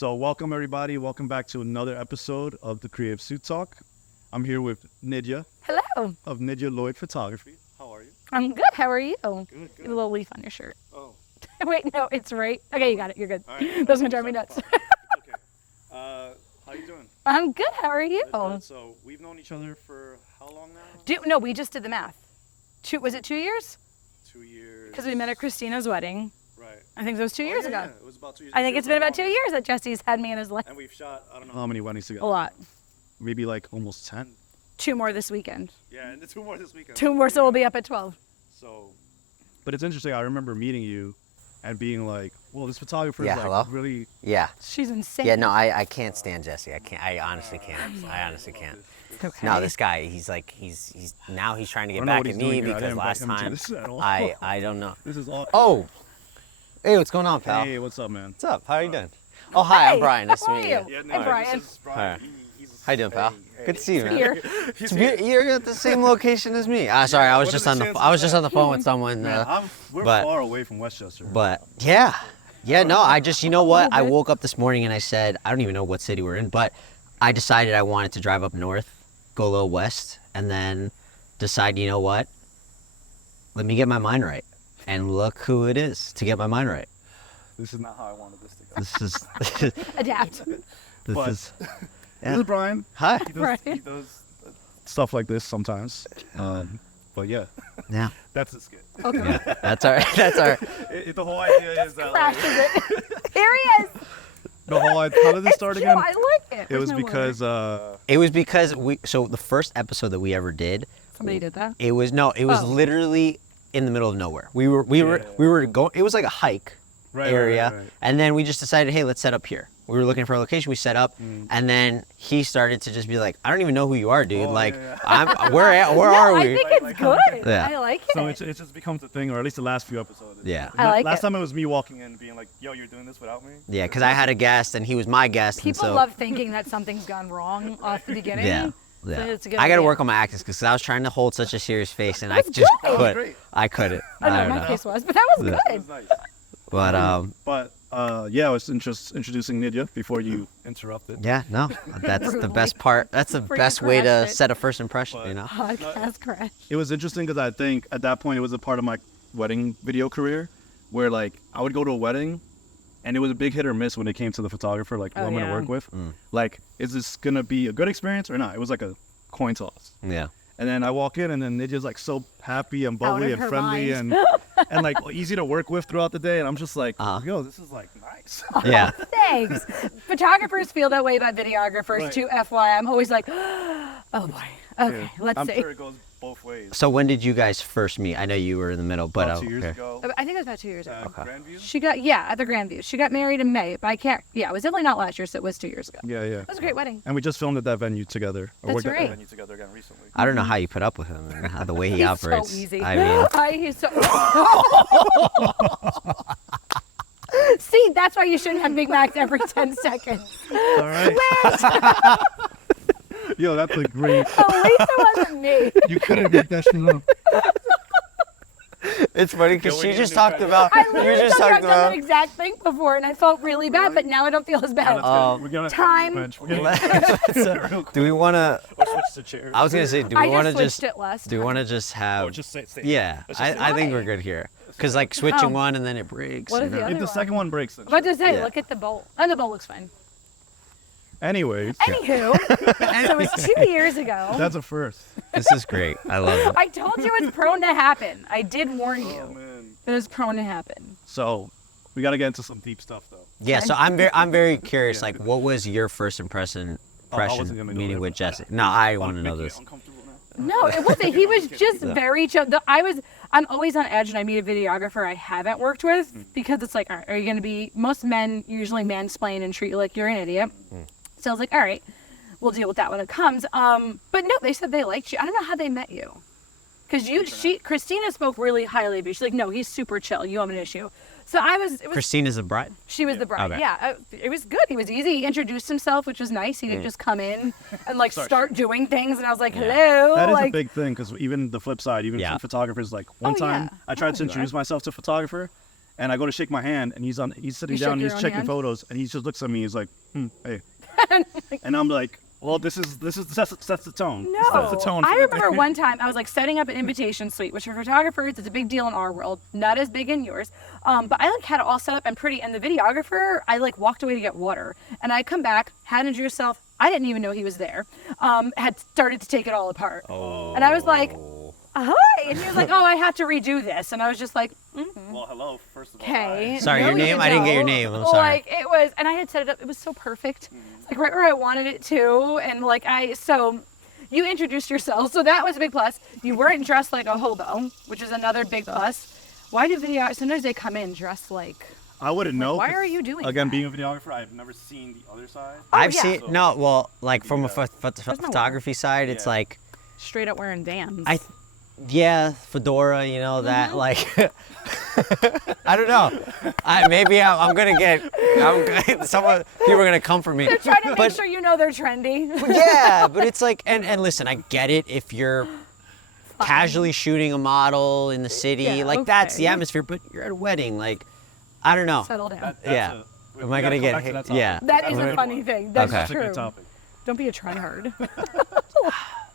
So welcome everybody. Welcome back to another episode of the Creative Suit Talk. I'm here with Nidya Hello. of Nidya Lloyd Photography. How are you? I'm good. How are you? Good. You have a little leaf on your shirt. Oh. Wait, no, it's right. Okay, you got it. You're good. All right. That's gonna drive me nuts. Okay. How you doing? I'm good. How are you? Good. So we've known each other for how long now? No, we just did the math. Was it 2 years? 2 years. Because we met at Christina's wedding. Right. I think it was 2 years ago. Yeah, it was about 2 years. I think it's been about 2 years that Jesse's had me in his life. And we've shot, I don't know how many weddings together. A lot. Maybe like almost 10. 2 more this weekend. Yeah, and 2 more this weekend. 2 more, so we'll be up at 12. So, but it's interesting. I remember meeting you and being like, well, this photographer Yeah, is like hello? really. Yeah. She's insane. Yeah, no, I can't stand Jesse. I honestly can't. I honestly can't. Okay. No, this guy, he's now he's trying to I get don't know back what at he's doing me here. I because didn't last invite him to time this at all. I don't know. This is awkward. Oh. Hey, what's going on, pal? Hey, what's up, man? What's up? How are you doing? Oh, hi, I'm Hey, Brian. Nice to how are meet you? you. Yeah, Hey, Brian. This is Brian. Hi. How you doing, pal? Good to see you, man. Here. You're at the same location as me. Sorry, I was what just are on the the chances I was just of on the phone with someone. Man, we're but- far away from Westchester. But yeah, no, I just, you know what? I woke up this morning and I said, I don't even know what city we're in, but I decided I wanted to drive up north, go a little west, and then decide, you know what? Let me get my mind right. And look who it is to get my mind right. This is not how I wanted this to go. This is, Adapt. this But- is, This yeah. is Brian. Hi. He does, Brian. he does stuff like this sometimes. But yeah, Yeah. that's the skit. Okay. Yeah. That's our, The whole idea is that like, Crashes it. Here he is. how did this start It's again? cute. I like it. It was There's no because it was because so the first episode that we ever did, somebody did that. it was Oh. literally in the middle of nowhere. We were going, it was like a hike. Right, area, right. and then we just decided, hey, let's set up here. We were looking for a location. We set up, Mm. and then he started to just be like, I don't even know who you are, dude. Oh, like, yeah. where are I we? think it's good. Yeah. I like it. So it just becomes a thing, or at least the last few episodes. Yeah. I like Last it. time it was me walking in and being like, yo, you're doing this without me? Yeah, because I had a guest, and he was my guest. People and so, love thinking that something's gone wrong off the beginning. Yeah. So Yeah. it's a good I got to idea. work on my acting because I was trying to hold such a serious face, and I That's just good. That was great. I couldn't. I don't know I what don't my know. face was, but that was Yeah. It good. was nice. But Yeah, I was introducing Nidya before you interrupted. yeah, no, that's the Rudely. best part. That's the Before you best way to crashed it. set a first impression, But- you know. Podcast crash. It was interesting because I think at that point it was a part of my wedding video career where like I would go to a wedding and it was a big hit or miss when it came to the photographer, like who Oh, I'm going to yeah. work with. Mm. Like, is this going to be a good experience or not? It was like a coin toss. Yeah. And then I walk in and then Nidya's like so happy and Out bubbly of and her friendly mind. and like easy to work with throughout the day. And I'm just like, Uh-huh. yo, this is like nice. Yeah. Thanks. Photographers feel that way about videographers Right. too. FYI, I'm always like, oh boy. Okay, Yeah. let's I'm see. sure it goes both ways. So when did you guys first meet? I know you were in the middle, but About 2 years okay. ago I think it was about 2 years ago. at Grandview. She got at the Grandview. She got married in May, but I can't. Yeah, it was definitely not last year, so it was 2 years ago. Yeah, yeah. It was a great wedding. And we just filmed at that venue together. Or That's worked at right. that venue together again recently. I don't know how you put up with him and how the way he He's operates. so easy. I mean, He's so. See, that's why you shouldn't have Big Macs every 10 seconds. All right. Yo, that's a great. At least it wasn't me. You couldn't make that shit up. it's funny because Going she in just new talked friends. about. I You literally just thought talked I've done that about. exact thing before, and I felt really bad, but now I don't feel as bad. We're gonna Time. bench. We're gonna real quick. Do we want to? Or switch to chairs. I was gonna say, do I we want to switched just? it last Do we time. want to just have? Or just say. Yeah, Let's just say I think why. we're good here. Cause like switching Oh. one and then it breaks. What you if the know? other- If the second one breaks, then. I was about to say, Yeah. look at the bowl. And the bowl looks fine. Anyways, Anywho, so it was 2 years ago. that's a first. This is great. I love it. I told you it's prone to happen. I did warn Oh you. man. It is prone to happen. So, we gotta get into some deep stuff though. Yeah. So I'm very curious. Like, what was your first impression wasn't gonna go meeting there, with but Jesse? No, I want to know Making me this. uncomfortable now. No, it wasn't. He was just very chill. I'm always on edge when I meet a videographer I haven't worked with because it's like, are you going to be, most men usually mansplain and treat you like you're an idiot. So I was like, all right, we'll deal with that when it comes. But no, they said they liked you. I don't know how they met you. Because Christina spoke really highly of you. She's like, no, he's super chill. You have an issue. So Christina's the bride. She was the bride. Okay. Yeah, it was good. He was easy. He introduced himself, which was nice. He didn't just come in and like start doing things. And I was like, hello. That is like, a big thing because even the flip side, even Yeah. for photographers, like one Oh, time yeah. I tried to Oh, introduce myself to a photographer And I go to shake my hand, and he's sitting You down, and shook he's your own checking hand? photos, and he just looks at me. He's like, hey. And I'm like, well, this sets the tone. No, Sets the tone. I for the remember day. one time I was like setting up an invitation suite, which for photographers it's a big deal in our world, not as big in yours. But I like had it all set up and pretty, and the videographer, I like walked away to get water, and I come back, had introduced yourself. I didn't even know he was there. Had started to take it all apart, and I was like, hi, and he was like, oh, I have to redo this, and I was just like, Well, hello, first of all. okay. Sorry, no, your you name? I didn't get your don't. name. I'm sorry. Like it was, and I had set it up. It was so perfect. It's like right where I wanted it to, and like so. You introduced yourself, so that was a big plus. You weren't dressed like a hobo, which is another big plus. Why do sometimes they come in dressed like? I wouldn't know. Why are you doing Again, that? being a videographer, I've never seen the other side. I've yeah. seen like from a Yeah. photography side, it's Yeah. like Straight up wearing Vans. yeah, fedora, you know that Mm-hmm. like. I don't know. I'm gonna get someone. People are gonna come for me. They're trying to make But- sure you know they're trendy. Yeah, but it's like, and listen, I get it if you're casually shooting a model in the city, Yeah, like that's the okay. atmosphere. But you're at a wedding, like I don't know. Settle down. Yeah. We Am I gotta gonna come back to get? that topic. Yeah. That is That's a a funny good thing. That's Okay. That's a true. good topic. Don't be a tryhard.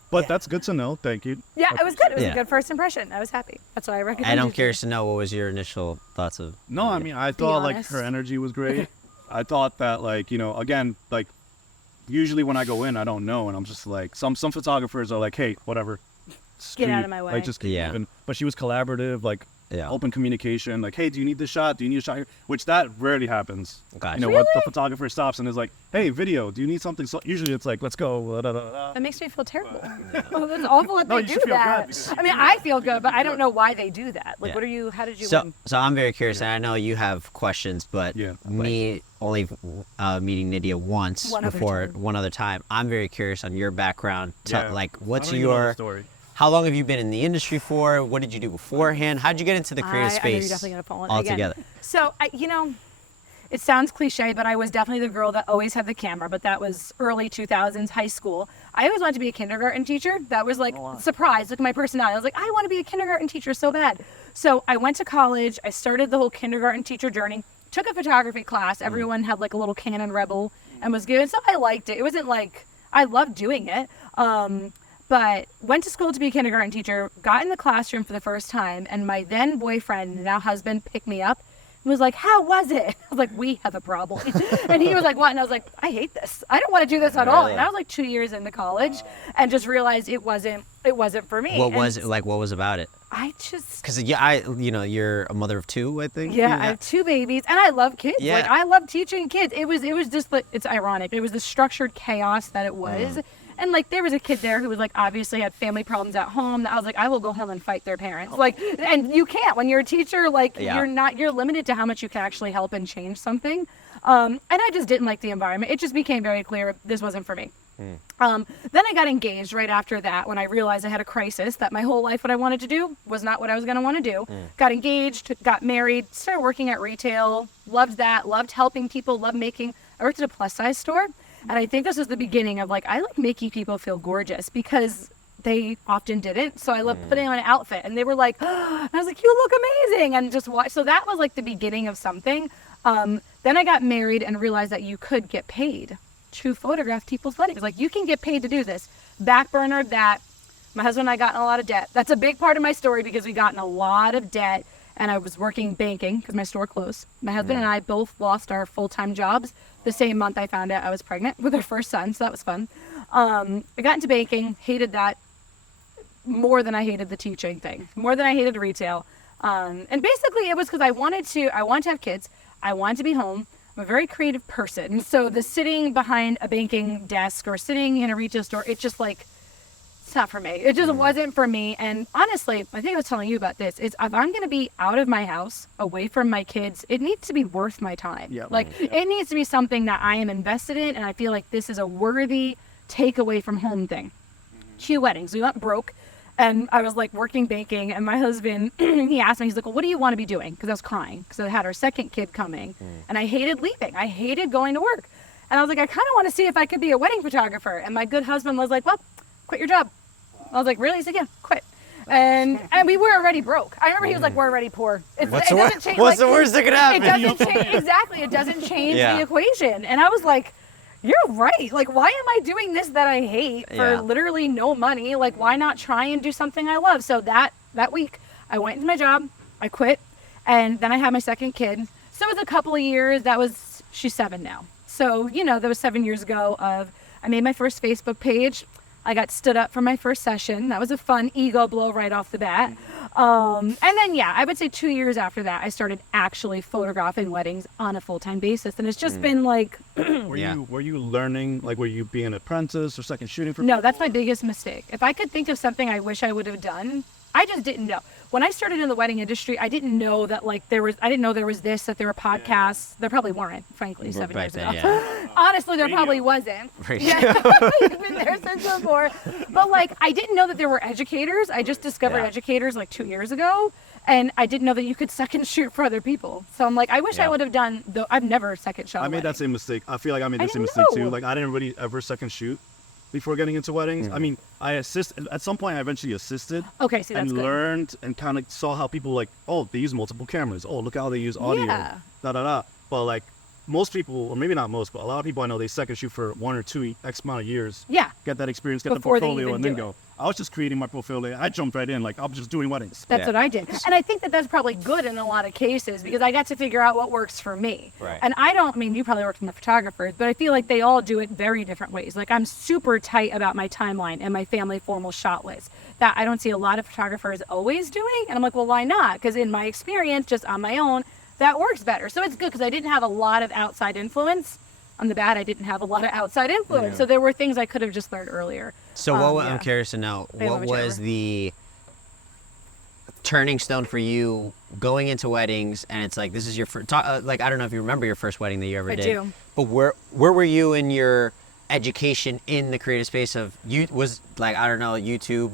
But that's good to know. Thank you. Yeah, it was good. It was Yeah. a good first impression. I was happy. That's why I recommend. And I'm you. curious to know what was your initial thoughts of? No, I mean, I thought like honest. her energy was great. I thought that like, again, like usually when I go in, I don't know. And I'm just like, some photographers are like, hey, whatever. Get out keep- of my way. Like just keep Yeah. moving. But she was collaborative, like Yeah. open communication. Like, hey, do you need this shot? Do you need a shot here? Which that rarely happens. Gotcha. What the photographer stops and is like, hey, video, do you need something? So usually it's like, let's go. Da, da, da, da. That makes me feel terrible. Oh, that's awful that No, they you do should feel that. good because I mean, I feel good, but I don't know why they do that. Like, Yeah. how did you So, win? so I'm very curious, and I know you have questions, but Yeah. me only meeting Nidya once One other before time. one other time. I'm very curious on your background. Yeah. Like, I what's don't even know the your? story? How long have you been in the industry for? What did you do beforehand? How did you get into the creative I know space you're definitely gonna fall in it again. altogether? So, it sounds cliche, but I was definitely the girl that always had the camera, but that was early 2000s, high school. I always wanted to be a kindergarten teacher. That was like, surprise, look at my personality. I was like, I want to be a kindergarten teacher so bad. So I went to college. I started the whole kindergarten teacher journey, took a photography class. Everyone had like a little Canon Rebel and was good. So I liked it. It wasn't like, I loved doing it. But went to school to be a kindergarten teacher, got in the classroom for the first time, and my then boyfriend, now husband, picked me up and was like, how was it? I was like, we have a problem. And he was like, what? And I was like, I hate this. I don't want to do this at all. And I was like 2 years into college and just realized it wasn't for me. What And was it like? What was about it? I just, Because you're a mother of two, I think. yeah, I have 2 babies and I love kids. Yeah. Like I love teaching kids. It was just like, it's ironic. It was the structured chaos that it was. And like there was a kid there who was like obviously had family problems at home that I was like, I will go home and fight their parents. Like, and you can't when you're a teacher, like Yeah. you're limited to how much you can actually help and change something. And I just didn't like the environment. It just became very clear this wasn't for me. Then I got engaged right after that when I realized I had a crisis that my whole life what I wanted to do was not what I was going to want to do. Got engaged, got married, started working at retail, loved that, loved helping people, loved making. I worked at a plus size store. And I think this was the beginning of like, I like making people feel gorgeous because they often didn't. So I loved putting on an outfit and they were like, and I was like, you look amazing. And just watch. So that was like the beginning of something. Then I got married and realized that you could get paid to photograph people's weddings. Like you can get paid to do this. Backburnered that. My husband and I got in a lot of debt. That's a big part of my story because we got in a lot of debt and I was working banking because my store closed. My husband and I both lost our full-time jobs the same month I found out I was pregnant with our first son, so that was fun. I got into banking, hated that more than I hated the teaching thing, more than I hated retail. And basically it was because I wanted to have kids. I wanted to be home. I'm a very creative person. So the sitting behind a banking desk or sitting in a retail store, it's just like, it's not for me. It just wasn't for me. And honestly, I think I was telling you about this, is if I'm going to be out of my house, away from my kids, it needs to be worth my time. Yeah. Like it needs to be something that I am invested in. And I feel like this is a worthy takeaway from home thing. 2 weddings. We went broke. And I was like working banking and my husband, he asked me, he's like, well, what do you want to be doing? Because I was crying because I had our second kid coming and I hated leaving. I hated going to work. And I was like, I kind of want to see if I could be a wedding photographer. And my good husband was like, well, quit your job. I was like, really? He said, yeah, quit. And we were already broke. I remember he was like, we're already poor. It doesn't change. What's the worst that could happen? It doesn't change. Exactly. It doesn't change Yeah. the equation. And I was like, you're right. Like, why am I doing this that I hate for literally no money? Like, why not try and do something I love? So that week, I went into my job, I quit, and then I had my second kid. So it was a couple of years. She's 7 now. So, that was 7 years ago I made my first Facebook page. I got stood up for my first session. That was a fun ego blow right off the bat. And then, I would say 2 years after that, I started actually photographing weddings on a full-time basis. And it's just been like... Were you learning, like, were you being an apprentice or second shooting for No, people? that's my biggest mistake. If I could think of something I wish I would have done, I just didn't know. When I started in the wedding industry, I didn't know that I didn't know there was this, that there were podcasts. There probably weren't, frankly, 7 years ago. Honestly, there probably wasn't. You've been there since before. But I didn't know that there were educators. I just discovered educators 2 years ago. And I didn't know that you could second shoot for other people. So I'm like, I wish I would have done, I've never second shot. I made that same mistake. I feel like I made the same mistake too. Like, I didn't really ever second shoot before getting into weddings. I mean, I assisted, at some point I eventually assisted. Okay, see, that's and good. learned and kind of saw how people they use multiple cameras. Oh, look how they use audio. Yeah. But most people, or maybe not most, but a lot of people I know, they second shoot for 1 or 2 X amount of years. Yeah. Get that experience, get Before the they portfolio, even and then do go. I was just creating my portfolio. I jumped right in. I'm just doing weddings. That's what I did. And I think that that's probably good in a lot of cases because I got to figure out what works for me. Right. And you probably worked with the photographers, but I feel like they all do it very different ways. Like, I'm super tight about my timeline and my family formal shot list that I don't see a lot of photographers always doing. And I'm like, well, why not? Because in my experience, just on my own, that works better. So it's good because I didn't have a lot of outside influence. On the bad, I didn't have a lot of outside influence. So there were things I could have just learned earlier. So I'm curious to know, what was the turning stone for you going into weddings? And it's like, this is your first, I don't know if you remember your first wedding that you ever did. I do. But where were you in your education in the creative space of, YouTube,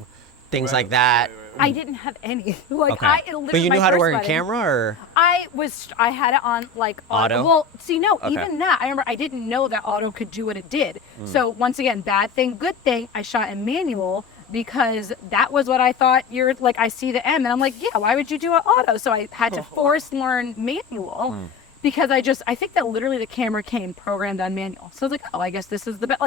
things like that? I didn't have any. Okay. But you knew how to work a camera, or? I had it on auto. Well, see, no, even that. I remember I didn't know that auto could do what it did. So once again, bad thing, good thing. I shot in manual because that was what I thought. I see the M, and I'm like, yeah, why would you do an auto? So I had to force learn manual. Because I think that literally the camera came programmed on manual. So I was like, oh, I guess this is the best.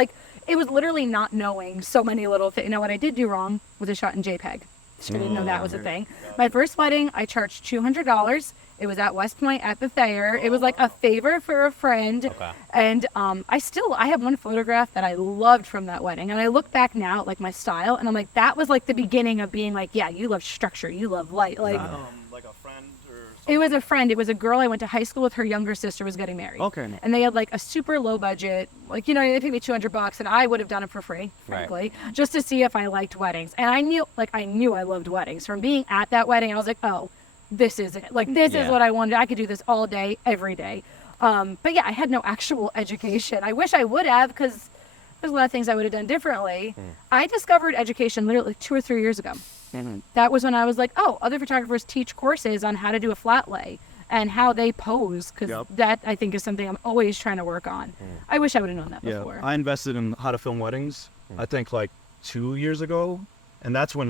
It was literally not knowing so many little things. What I did do wrong was I shot in JPEG. I didn't know that was a thing. My first wedding, I charged $200. It was at West Point at the Thayer. It was a favor for a friend. Okay. And I have one photograph that I loved from that wedding. And I look back now at my style, and I'm like, that was the beginning of being yeah, you love structure, you love light. Like a friend or something? It was a friend. It was a girl I went to high school with. Her younger sister was getting married. Okay. And they had a super low budget. They paid me $200, and I would have done it for free, frankly, just to see if I liked weddings. And I knew I loved weddings. From being at that wedding, I was like, oh, this is it. This is what I wanted. I could do this all day, every day. But yeah, I had no actual education. I wish I would have, because there's a lot of things I would have done differently. I discovered education literally 2 or 3 years ago. That was when I was like, oh, other photographers teach courses on how to do a flat lay and how they pose, because that, I think, is something I'm always trying to work on. I wish I would have known that before. I invested in how to film weddings, I think 2 years ago, and that's when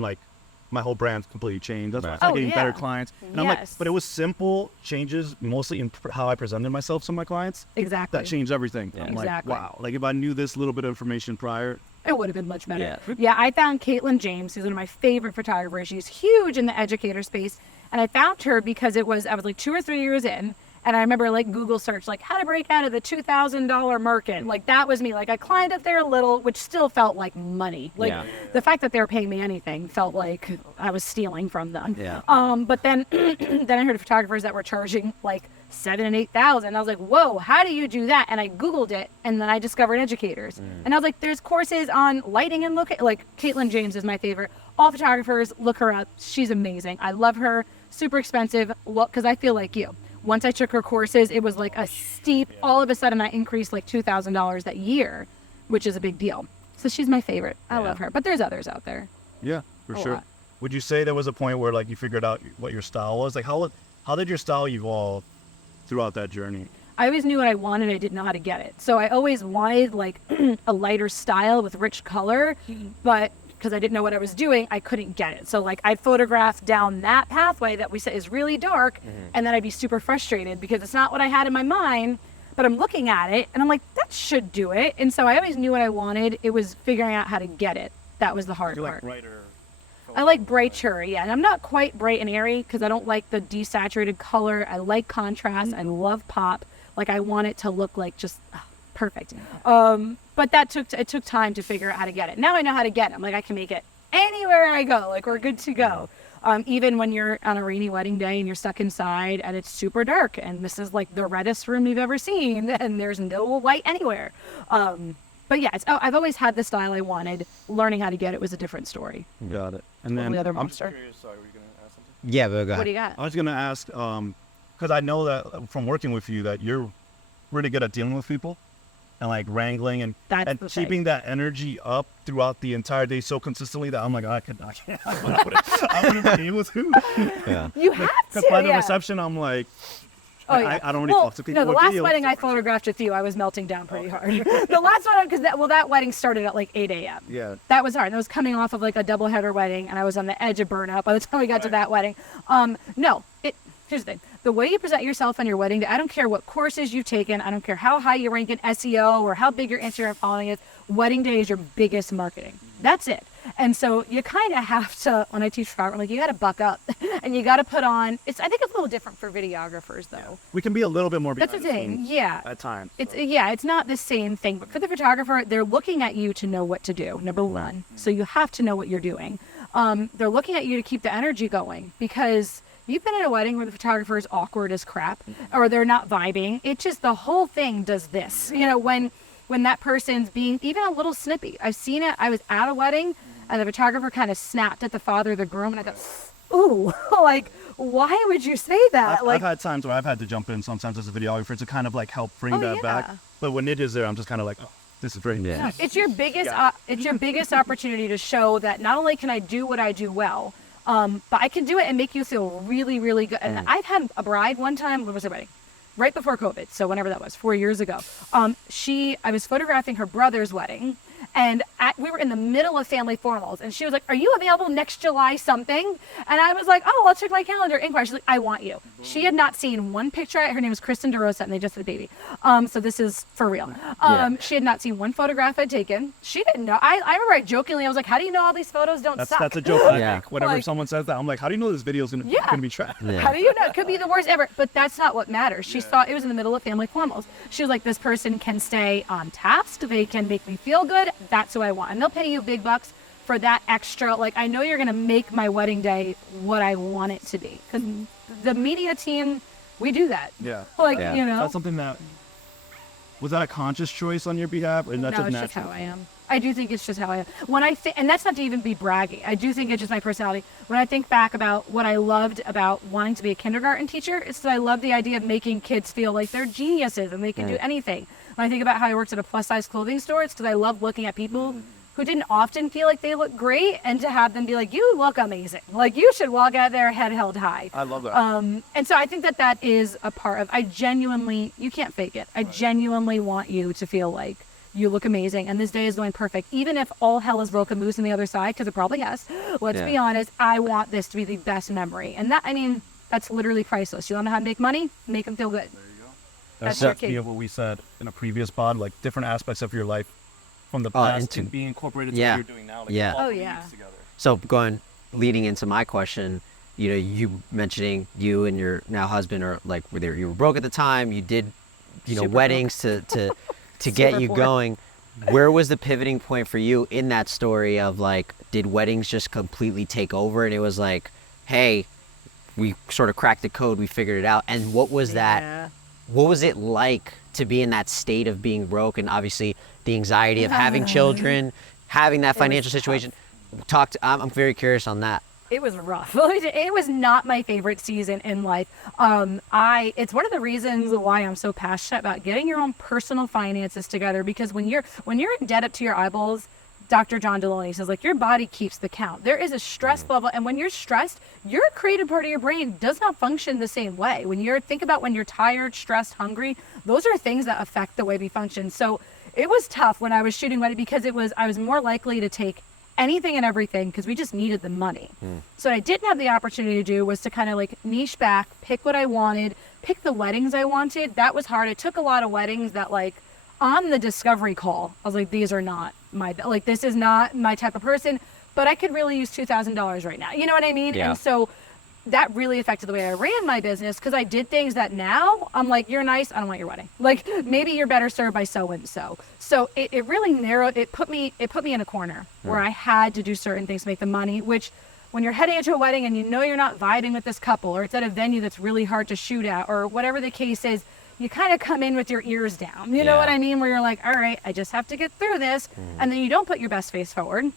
my whole brand completely changed. That's when I started getting better clients. And I'm but it was simple changes, mostly in how I presented myself to my clients. Exactly. That changed everything. I'm Exactly. wow. If I knew this little bit of information prior, it would have been much better. Yeah, I found Caitlin James, who's one of my favorite photographers. She's huge in the educator space. And I found her because I was 2 or 3 years in. And I remember Google search, how to break out of the $2,000 market. That was me. I climbed up there a little, which still felt like money. The fact that they were paying me anything felt like I was stealing from them. Yeah. But then I heard of photographers that were charging $7,000 and $8,000. I was like, whoa, how do you do that? And I Googled it, and then I discovered educators. And I was like, there's courses on lighting and Caitlin James is my favorite. All photographers, look her up. She's amazing. I love her. Super expensive. Because I feel like you. Once I took her courses, it was a steep, all of a sudden I increased $2,000 that year, which is a big deal. So she's my favorite. I love her. But there's others out there. Yeah, for A sure. lot. Would you say there was a point where you figured out what your style was? How did your style evolve throughout that journey? I always knew what I wanted. I didn't know how to get it. So I always wanted a lighter style with rich color. But because I didn't know what I was doing, I couldn't get it. So like I'd photograph down that pathway that we said is really dark, and then I'd be super frustrated because it's not what I had in my mind, but I'm looking at it and I'm like, that should do it. And so I always knew what I wanted. It was figuring out how to get it. That was the hard part. Brighter. I like brighter, yeah. And I'm not quite bright and airy because I don't like the desaturated color. I like contrast. I love pop. Like I want it to look like just perfect. But it took time to figure out how to get it. Now I know how to get it. I'm like, I can make it anywhere I go. Like we're good to go. Even when you're on a rainy wedding day and you're stuck inside and it's super dark and this is like the reddest room you've ever seen and there's no light anywhere. But yeah, I've always had the style I wanted. Learning how to get it was a different story. Got it. And then other I'm monster. curious. Sorry, were you gonna ask something? Yeah, but go ahead. What do you got? I was gonna ask, because I know that from working with you that you're really good at dealing with people and like wrangling and keeping that energy up throughout the entire day so consistently that I'm like, I wouldn't be able to. Yeah. You have to. Because by the reception, I'm like, I don't really talk to people. No, the last wedding I photographed with you, I was melting down pretty hard. The last one, because that wedding started at like 8 a.m. Yeah. That was hard. That was coming off of like a doubleheader wedding, and I was on the edge of burnout by the time we got to that wedding. Here's the thing. The way you present yourself on your wedding day, I don't care what courses you've taken. I don't care how high you rank in SEO or how big your Instagram following is. Wedding day is your biggest marketing. That's it. And so you kind of have to, when I teach photography, like you got to buck up and you got to put on, I think it's a little different for videographers though. Yeah. We can be a little bit more behind That's the thing. Yeah. At times. It's not the same thing, but for the photographer, they're looking at you to know what to do, number one. So you have to know what you're doing. They're looking at you to keep the energy going because you've been at a wedding where the photographer is awkward as crap or they're not vibing. It just, the whole thing does this, when that person's being even a little snippy. I've seen it. I was at a wedding and the photographer kind of snapped at the father of the groom and I thought, ooh, like, why would you say that? I've had times where I've had to jump in sometimes as a videographer to kind of like help bring that back. But when Nidya's there, I'm just kind of like, oh, this is great. Yeah. It's your biggest opportunity to show that not only can I do what I do well, but I can do it and make you feel really, really good. And I've had a bride one time, when was her wedding? Right before COVID, so whenever that was, 4 years ago. I was photographing her brother's wedding, and we were in the middle of family formals, and she was like, "Are you available next July something?" And I was like, "Oh, I'll check my calendar." Inquire. She's like, "I want you." She had not seen one picture. Her name was Kristen DeRosa, and they just had a baby. So this is for real. She had not seen one photograph I'd taken. She didn't know. I remember I jokingly, I was like, "How do you know all these photos don't suck?" That's a joke I make. Whenever someone says that, I'm like, "How do you know this video's gonna be trash?" Yeah. How do you know? It could be the worst ever. But that's not what matters. She thought it was in the middle of family formals. She was like, "This person can stay on task. They can make me feel good. That's who I want." And they'll pay you big bucks for that extra. Like, I know you're going to make my wedding day what I want it to be. Because the media team, we do that. Yeah. That's something was that a conscious choice on your behalf? Or no, it's just how I am. I do think it's just how I am. And that's not to even be bragging. I do think it's just my personality. When I think back about what I loved about wanting to be a kindergarten teacher, it's that I love the idea of making kids feel like they're geniuses and they can do anything. When I think about how I worked at a plus-size clothing store, it's because I love looking at people who didn't often feel like they look great and to have them be like, "You look amazing. Like, you should walk out there head held high." I love that. And so I think that is a part of, you can't fake it. I genuinely want you to feel like you look amazing and this day is going perfect. Even if all hell is broken loose on the other side, because it probably has, let's be honest, I want this to be the best memory. And that's literally priceless. You want to know how to make money? Make them feel good. That's what we said in a previous pod, like different aspects of your life from the past to be incorporated to what you're doing now. Like together. So leading into my question, you mentioning you and your now husband are like, you were broke at the time, you did, weddings to get you going. Where was the pivoting point for you in that story of like, did weddings just completely take over and it was like, hey, we sort of cracked the code, we figured it out? And what was that? What was it like to be in that state of being broke and obviously the anxiety of having children, having that financial situation? I'm very curious on that. It was rough. It was not my favorite season in life. It's one of the reasons why I'm so passionate about getting your own personal finances together, because when you're in debt up to your eyeballs, Dr. John Deloney says, like, your body keeps the count. There is a stress level, and when you're stressed, your creative part of your brain does not function the same way. When you're tired, stressed, hungry, those are things that affect the way we function. So it was tough when I was shooting wedding because I was more likely to take anything and everything because we just needed the money. So what I didn't have the opportunity to do was to kind of like niche back, pick what I wanted, pick the weddings I wanted. That was hard. I took a lot of weddings that like on the discovery call, I was like, these are not my, like, this is not my type of person, but I could really use $2,000 right now. You know what I mean? Yeah. And so that really affected the way I ran my business because I did things that now I'm like, you're nice, I don't want your wedding. Like maybe you're better served by so-and-so. So it really narrowed, it put me in a corner where I had to do certain things to make the money, which when you're heading into a wedding and you know you're not vibing with this couple, or it's at a venue that's really hard to shoot at, or whatever the case is, you kind of come in with your ears down. You know what I mean? Where you're like, all right, I just have to get through this. And then you don't put your best face forward.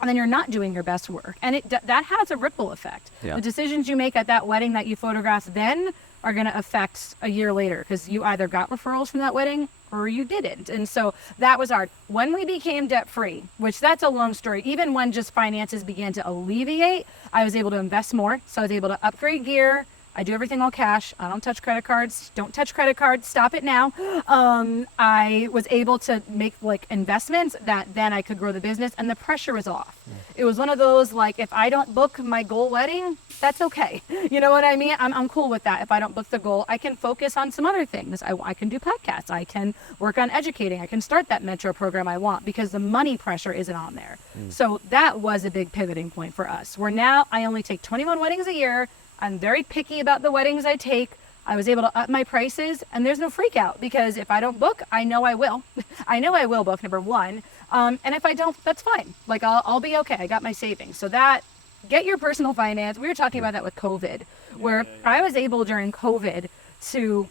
And then you're not doing your best work. And that has a ripple effect. Yeah. The decisions you make at that wedding that you photographed then are going to affect a year later because you either got referrals from that wedding or you didn't. And so that was hard. When we became debt free, which that's a long story, even when just finances began to alleviate, I was able to invest more. So I was able to upgrade gear. I do everything all cash. I don't touch credit cards. Don't touch credit cards. Stop it now. I was able to make like investments that then I could grow the business and the pressure was off. It was one of those like, if I don't book my goal wedding, that's okay. You know what I mean? I'm cool with that. If I don't book the goal, I can focus on some other things. I can do podcasts. I can work on educating. I can start that mentor program I want because the money pressure isn't on there. So that was a big pivoting point for us. Where now I only take 21 weddings a year. I'm very picky about the weddings I take. I was able to up my prices and there's no freak out because if I don't book, I know I will. I know I will book, number one. And if I don't, that's fine. Like I'll be okay. I got my savings. So that, get your personal finance. We were talking about that with COVID, where I was able during COVID to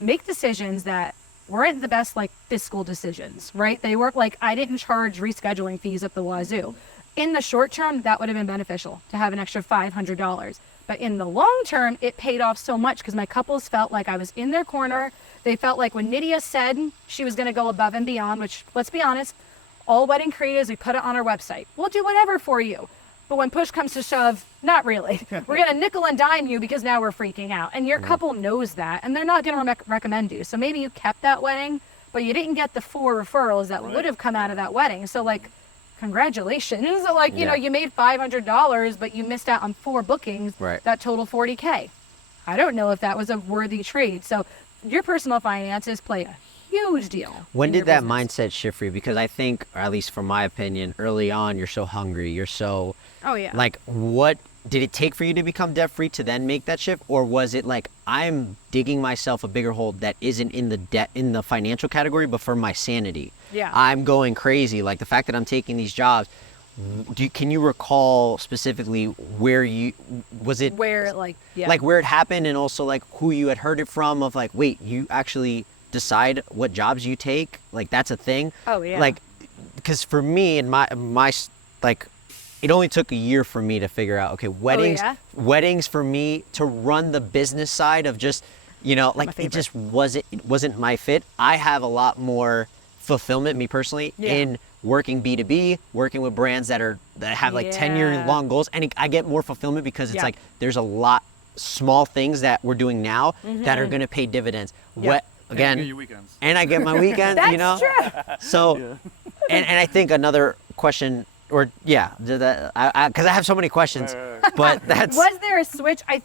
make decisions that weren't the best like fiscal decisions, right? They weren't like, I didn't charge rescheduling fees at the wazoo. In the short term, that would have been beneficial to have an extra $500. But in the long term, it paid off so much because my couples felt like I was in their corner. They felt like when Nidya said she was going to go above and beyond, which let's be honest, all wedding creatives, we put it on our website. We'll do whatever for you. But when push comes to shove, not really. We're going to nickel and dime you because now we're freaking out. And your couple knows that and they're not going to recommend you. So maybe you kept that wedding, but you didn't get the 4 referrals that would have come out of that wedding. So like, congratulations. Like, you know, you made $500, but you missed out on 4 bookings that total $40K. I don't know if that was a worthy trade. So your personal finances play a huge deal. When did that mindset shift for you? Because I think, or at least from my opinion, early on, you're so hungry. You're so, like, what did it take for you to become debt free to then make that shift? Or was it like, I'm digging myself a bigger hole that isn't in the debt, in the financial category, but for my sanity? Yeah. I'm going crazy. Like the fact that I'm taking these jobs, can you recall specifically where you, was it? Where like, like where it happened and also like who you had heard it from of like, wait, you actually decide what jobs you take? Like that's a thing? Oh yeah. Like, because for me and my like, it only took a year for me to figure out, okay, weddings for me to run the business side of just, you know, like it just wasn't my fit. I have a lot more fulfillment, me personally, in working B2B, working with brands that have like 10-year long goals. And I get more fulfillment because it's like, there's a lot small things that we're doing now that are going to pay dividends. Again, and I get my weekends, you know? True. So, and I think another question, or because I have so many questions, but that's... Was there a switch? I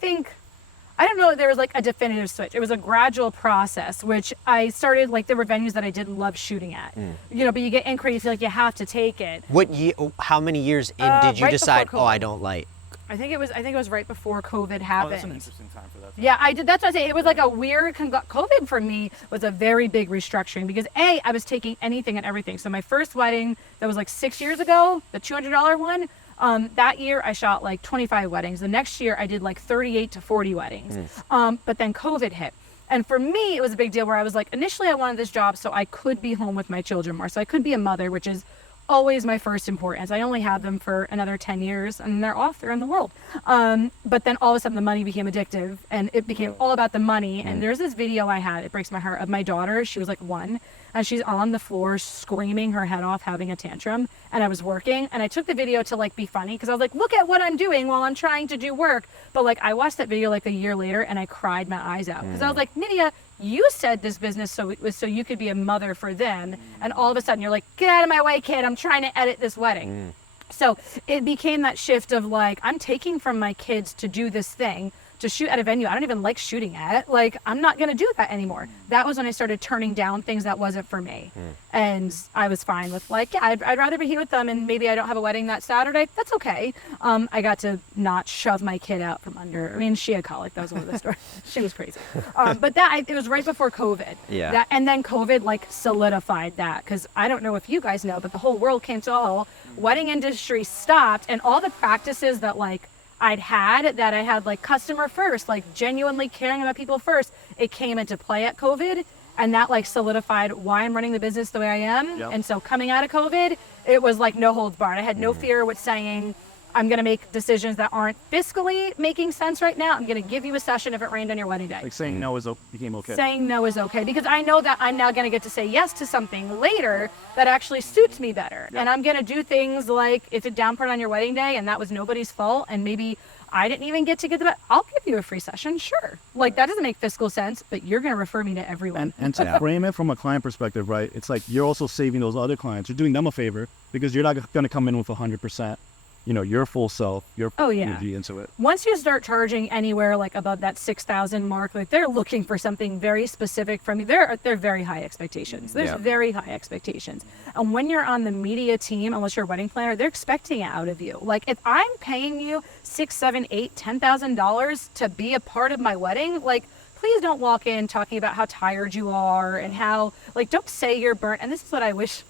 don't know if there was like a definitive switch. It was a gradual process, which I started, like there were venues that I didn't love shooting at, you know, but you get inquiries, you feel like you have to take it. What year, how many years in did you decide, I don't like? I think it was right before COVID happened. Oh, that's an interesting time for that. Yeah, I did. That's what I say. It was like a weird COVID for me was a very big restructuring because I was taking anything and everything. So my first wedding that was like 6 years ago, the $200 one, that year I shot like 25 weddings. The next year I did like 38 to 40 weddings. But then COVID hit. And for me, it was a big deal where I was like, initially I wanted this job so I could be home with my children more. So I could be a mother, which is always my first importance. I only have them for another 10 years and they're off, they're in the world. But then all of a sudden the money became addictive and it became all about the money. And there's this video I had, it breaks my heart, of my daughter. She was like 1 and she's on the floor screaming her head off, having a tantrum. And I was working and I took the video to like be funny because I was like, look at what I'm doing while I'm trying to do work. But like I watched that video like a year later and I cried my eyes out because I was like, Nidya, you said this business so it was so you could be a mother for them, and all of a sudden you're like, get out of my way, kid, I'm trying to edit this wedding. So it became that shift of like, I'm taking from my kids to do this thing, to shoot at a venue I don't even like shooting at. Like, I'm not going to do that anymore. That was when I started turning down things that wasn't for me. And I was fine with like, yeah, I'd rather be here with them, and maybe I don't have a wedding that Saturday. That's okay. I got to not shove my kid out from under. I mean, she had colic. That was one of the stories. She was crazy. But it was right before COVID. Yeah. And then COVID like solidified that, because I don't know if you guys know, but the whole world came to a halt. Wedding industry stopped, and all the practices that like I had like customer first, like genuinely caring about people first, it came into play at COVID, and that like solidified why I'm running the business the way I am. Yep. And so coming out of COVID, it was like no holds barred. I had no fear with saying, I'm going to make decisions that aren't fiscally making sense right now. I'm going to give you a session if it rained on your wedding day. Like saying no became okay. Saying no is okay, because I know that I'm now going to get to say yes to something later that actually suits me better. Yep. And I'm going to do things like, if it downpoured on your wedding day and that was nobody's fault, and maybe I didn't even get to get the best, I'll give you a free session, sure. Like, that doesn't make fiscal sense, but you're going to refer me to everyone. And to frame it from a client perspective, right? It's like you're also saving those other clients. You're doing them a favor, because you're not going to come in with 100%. Your full self, your energy into it. Once you start charging anywhere like above that 6,000 mark, like they're looking for something very specific from you. They're very high expectations. There's very high expectations. And when you're on the media team, unless you're a wedding planner, they're expecting it out of you. Like, if I'm paying you $6,000, $7,000, $10,000 to be a part of my wedding, like, please don't walk in talking about how tired you are and how, like, don't say you're burnt. And this is what I wish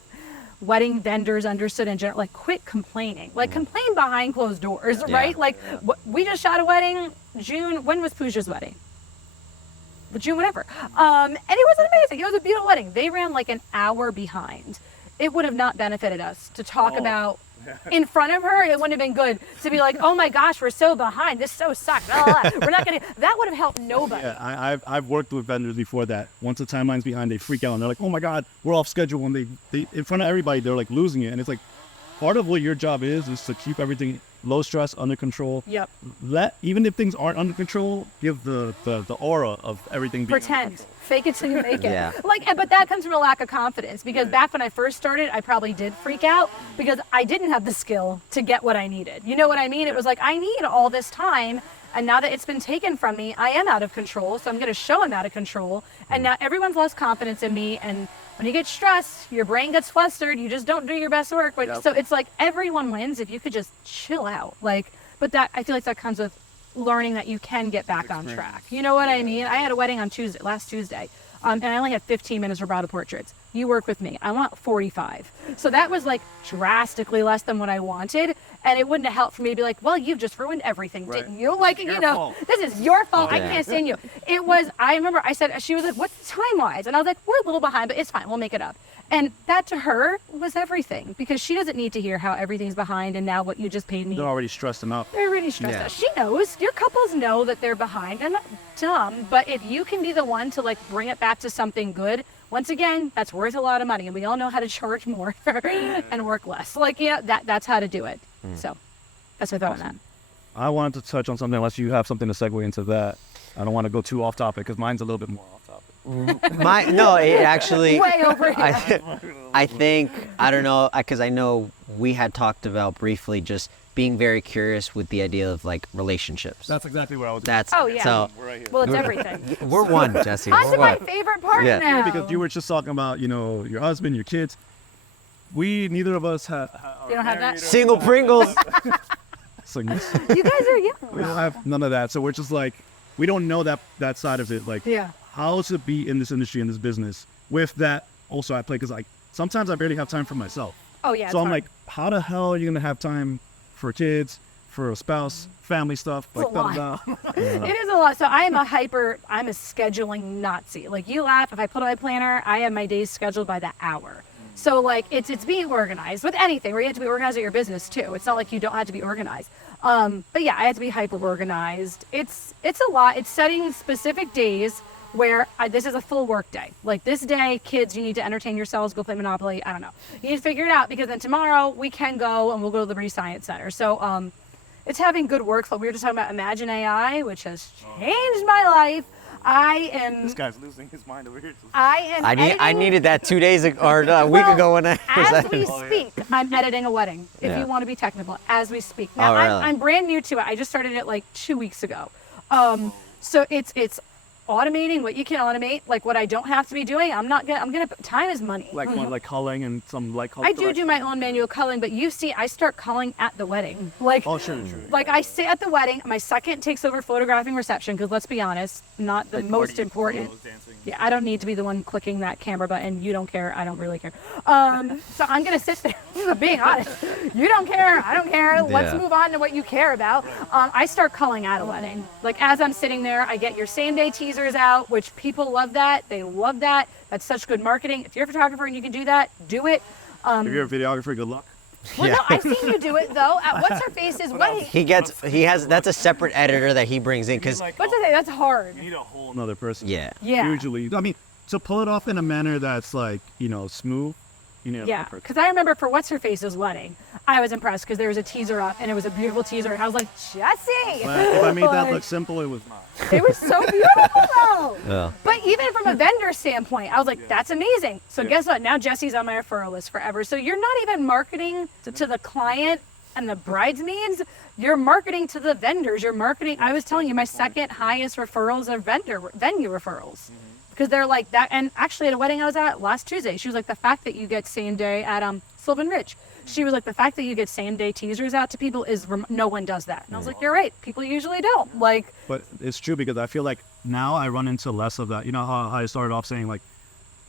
wedding vendors understood in general, like, quit complaining. Like, complain behind closed doors, right? Like, we just shot a wedding June. When was Pooja's wedding? June, whatever. And it was amazing. It was a beautiful wedding. They ran like an hour behind. It would have not benefited us to talk about in front of her. It wouldn't have been good to be like, oh my gosh, we're so behind. This so sucks. We're not gonna. That would have helped nobody. Yeah, I've worked with vendors before that. Once the timeline's behind, they freak out and they're like, oh my God, we're off schedule. And they in front of everybody, they're like losing it. And it's like, part of what your job is to keep everything low stress, under control. Yep. Even if things aren't under control, give the aura of everything being Pretend. Fake it till you make it. Yeah. But that comes from a lack of confidence, because back when I first started, I probably did freak out because I didn't have the skill to get what I needed. You know what I mean? It was like, I need all this time, and now that it's been taken from me, I am out of control, so I'm going to show I'm out of control. And now everyone's lost confidence in me, and when you get stressed, your brain gets flustered, you just don't do your best work. So it's like, everyone wins if you could just chill out. But that, I feel like that comes with learning that you can get back on track. You know what I mean? I had a wedding on last Tuesday, and I only had 15 minutes for bridal portraits. You work with me. I want 45. So that was like drastically less than what I wanted. And it wouldn't have helped for me to be like, well, you've just ruined everything, didn't you? Like, fault. This is your fault. Oh, I can't stand you. I remember she was like, what's time-wise? And I was like, we're a little behind, but it's fine. We'll make it up. And that to her was everything, because she doesn't need to hear how everything's behind and now what you just paid me. They're already stressed enough. They're already stressed out. She knows. Your couples know that they're behind. And not dumb, but if you can be the one to like bring it back to something good, once again, that's worth a lot of money. And we all know how to charge more and work less. That's how to do it. So that's my thought on that. I wanted to touch on something, unless you have something to segue into that. I don't want to go too off topic, because mine's a little bit more off topic. It actually Way over here. I think, I don't know, because I know we had talked about briefly just being very curious with the idea of like relationships. That's exactly what I was. Oh, yeah. So We're right here. Well, it's everything. we're one, Jesse. On We're to my one. favorite part Yeah. now. Because you were just talking about, your husband, your kids. Neither of us You don't have that? Single Pringles. singles. You guys are young. We don't have none of that. So we're just like, we don't know that side of it. Like, Yeah. how to be in this industry, in this business. With that, also I play, because like sometimes I barely have time for myself. Oh, yeah. So I'm hard. like, how the hell are you gonna have time for kids, for a spouse, family stuff? It's a lot. da-da-da. It is a lot. So I'm a scheduling Nazi. Like, you laugh, if I put on my planner, I have my days scheduled by the hour. So like, it's being organized with anything, where you have to be organized at your business too. It's not like you don't have to be organized. But yeah, I have to be hyper organized. It's a lot. It's setting specific days where this is a full work day. Like, this day, kids, you need to entertain yourselves, go play Monopoly. I don't know. You need to figure it out, because then tomorrow we can go and we'll go to the Liberty Science Center. So it's having good workflow. We were just talking about Imagine AI, which has changed my life. This guy's losing his mind over here. I needed that 2 days or a week ago when I was as we speak, I'm editing a wedding. If you want to be technical, as we speak. Now I'm brand new to it. I just started it like 2 weeks ago. So it's automating what you can automate, like what I don't have to be doing. I'm gonna time is money. Like culling and some like color. I do my own manual culling, but you see, I start culling at the wedding. Like, sure. Like I sit at the wedding, my second takes over photographing reception, because let's be honest, not the most important. Yeah, I don't need to be the one clicking that camera button. You don't care. I don't really care. So I'm gonna sit there. Being honest, you don't care. I don't care. Let's move on to what you care about. I start culling at a wedding. Like as I'm sitting there, I get your same day teasers out, which people love that. They love that. That's such good marketing. If you're a photographer and you can do that, do it. If you're a videographer, good luck. Well, no, I've seen you do it though. At What's Her Face's wedding. That's a separate editor that he brings in because What's the thing? That's hard. You need a whole another person. Yeah. Usually, I mean, to pull it off in a manner that's like, smooth. Yeah, because I remember for What's Her Face's wedding, I was impressed because there was a teaser up and it was a beautiful teaser, and I was like, Jesse! But if I made that look simple, it was not. It was so beautiful though. Yeah. But even from a vendor standpoint, I was like, that's amazing. So guess what? Now Jesse's on my referral list forever. So you're not even marketing to the client and the bridesmaids. You're marketing to the vendors. You're marketing. I was telling you, my second highest referrals are venue referrals. Because they're like that. And actually at a wedding I was at last Tuesday, she was like, the fact that you get same day at Sylvan Ridge, she was like, the fact that you get same day teasers out to people is no one does that. And I was like, you're right, people usually don't. But it's true, because I feel like now I run into less of that. You know how I started off saying like,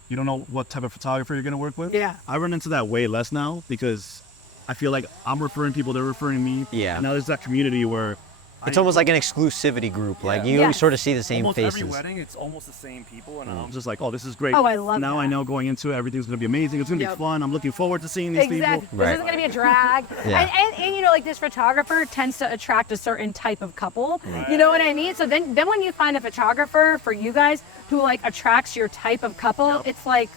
you don't know what type of photographer you're going to work with? Yeah. I run into that way less now, because I feel like I'm referring people, they're referring me. Yeah. And now there's that community where it's almost like an exclusivity group. Like you sort of see the same almost faces. Every wedding, it's almost the same people, and I'm just like, oh, this is great. Oh, I love now that. I know going into it, everything's gonna be amazing. It's gonna be fun. I'm looking forward to seeing these people. This isn't gonna be a drag. And like this photographer tends to attract a certain type of couple. Right. You know what I mean? So then when you find a photographer for you guys who like attracts your type of couple, it's like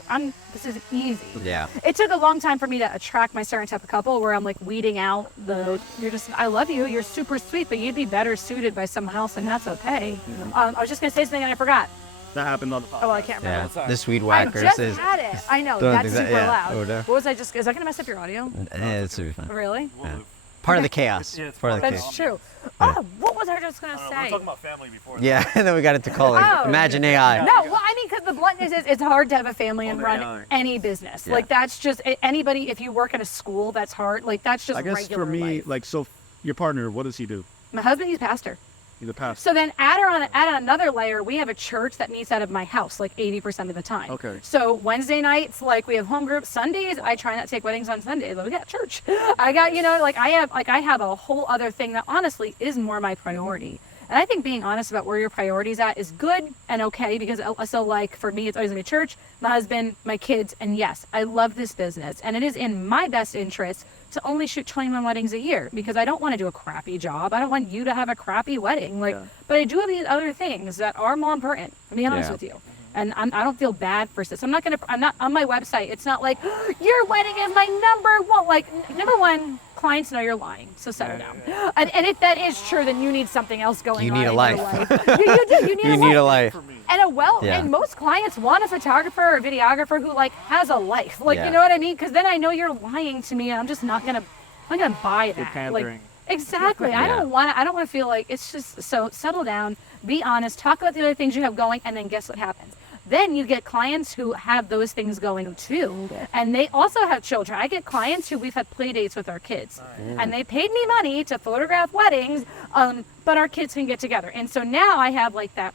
this is easy. Yeah. It took a long time for me to attract my certain type of couple where I'm like weeding out I love you, you're super sweet, but you'd be better suited by someone else, and that's okay. I was just gonna say something and I forgot. That happened on the podcast. Oh, I can't remember. Yeah, the weed whacker. I just had it. I know, that's super loud. What was I just, is that gonna mess up your audio? It's super fun. Really? Yeah. Part of the chaos. Yeah, part of the That's chaos. true. Oh, what was I just gonna say? We were talking about family before. Yeah, and then we got into calling. Imagine AI. No, well, I mean, because the bluntness is, it's hard to have a family and run any business. Like, that's just, anybody, if you work in a school, that's hard. Like, that's just regular I guess for me, life. like, so your partner, what does he do? My husband, he's a pastor. He's a pastor. So then add another layer, we have a church that meets out of my house like 80% of the time. Okay. So Wednesday nights, like we have home groups. Sundays, I try not to take weddings on Sundays, but we got church. I got, I have a whole other thing that honestly is more my priority. And I think being honest about where your priorities at is good and okay, because so like for me, it's always gonna be church, my husband, my kids, and yes, I love this business. And it is in my best interest to only shoot 21 weddings a year, because I don't want to do a crappy job. I don't want you to have a crappy wedding. But I do have these other things that are more important, to be honest with you. And I don't feel bad for this. I'm not on my website. It's not like, your wedding is my number one. Like, number one, clients know you're lying, so settle down. And if that is true, then you need something else going on. You need a life. You do. You need a life. And and most clients want a photographer or a videographer who like has a life. Like, you know what I mean? Because then I know you're lying to me, and I'm just not gonna buy that. You're pandering. Like, exactly. I don't want to feel like, it's just, so settle down, be honest, talk about the other things you have going, and then guess what happens? Then you get clients who have those things going too, and they also have children. I get clients who we've had play dates with our kids, and they paid me money to photograph weddings, but our kids can get together. And so now I have like that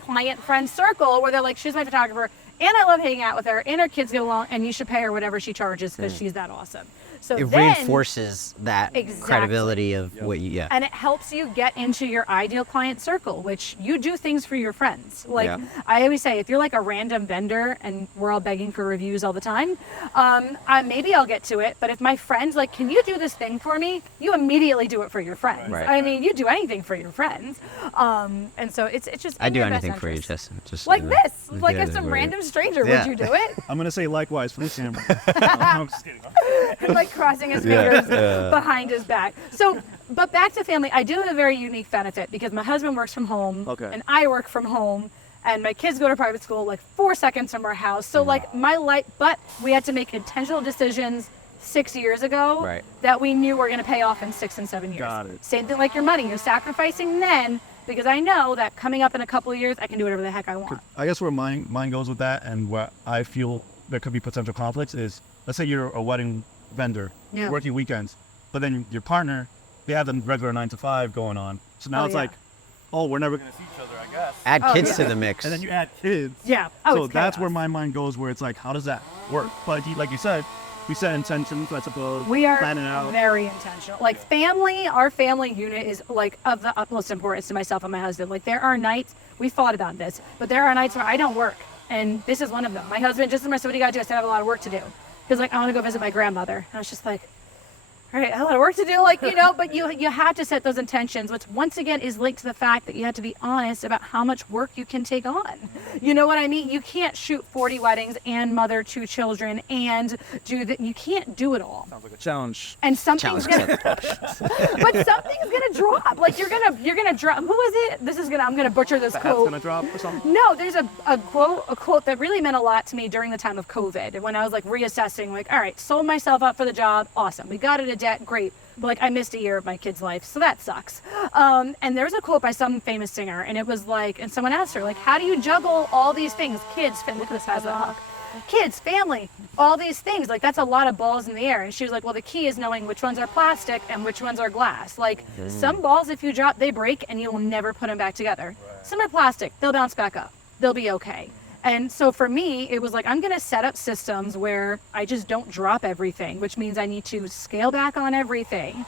client friend circle where they're like, she's my photographer, and I love hanging out with her, and her kids get along, and you should pay her whatever she charges because she's that awesome. So it reinforces that credibility of what you, and it helps you get into your ideal client circle, which you do things for your friends. Like I always say, if you're like a random vendor and we're all begging for reviews all the time, maybe I'll get to it. But if my friends like, can you do this thing for me? You immediately do it for your friends. Right. I mean, you do anything for your friends. And so it's just, I do anything for you, Justin. Just like this, like if some random stranger, would you do it? I'm gonna say likewise for this camera. I'm just kidding. Like crossing his fingers behind his back. So, but back to family, I do have a very unique benefit because my husband works from home and I work from home. and my kids go to private school like 4 seconds from our house. So like my life, but we had to make intentional decisions 6 years ago that we knew were going to pay off in 6 and 7 years. Got it. Same thing like your money. You're sacrificing then because I know that coming up in a couple of years, I can do whatever the heck I want. I guess where mine goes with that, and where I feel there could be potential conflicts is, let's say you're a wedding vendor, working weekends, but then your partner, they have the regular 9 to 5 going on. So now it's like, oh, we're never going to see each other, I guess. Add kids to the mix. And then you add kids. Yeah. So that's where my mind goes, where it's like, how does that work? But like you said, we set intentions, I suppose. We are planning out. very intentional. Like family, our family unit is like of the utmost importance to myself and my husband. Like there are nights, we thought about this, but there are nights where I don't work. And this is one of them. My husband just said, what do you got to do? I said, I have a lot of work to do. He was like, I want to go visit my grandmother. And I was just like, all right, I have a lot of work to do, like, you know, but you have to set those intentions, which once again is linked to the fact that you have to be honest about how much work you can take on. You know what I mean? You can't shoot 40 weddings and mother 2 children and do that. You can't do it all. Sounds like a challenge. And something's gonna, but something's gonna drop. Like you're gonna drop. Who is it? I'm gonna butcher this quote. That's gonna drop or something? No, there's a quote that really meant a lot to me during the time of COVID when I was like reassessing, like, all right, sold myself up for the job, awesome. We got it a debt, great. But like I missed a year of my kid's life, so that sucks. And there's a quote by some famous singer, and it was like, and someone asked her, like, how do you juggle all these things? Kids, Nicholas has a hook. Kids, family, all these things, like that's a lot of balls in the air. And she was like, well, the key is knowing which ones are plastic and which ones are glass. Like some balls, if you drop, they break and you'll never put them back together. Some are plastic, they'll bounce back up, they'll be okay. And so for me, it was like, I'm going to set up systems where I just don't drop everything, which means I need to scale back on everything.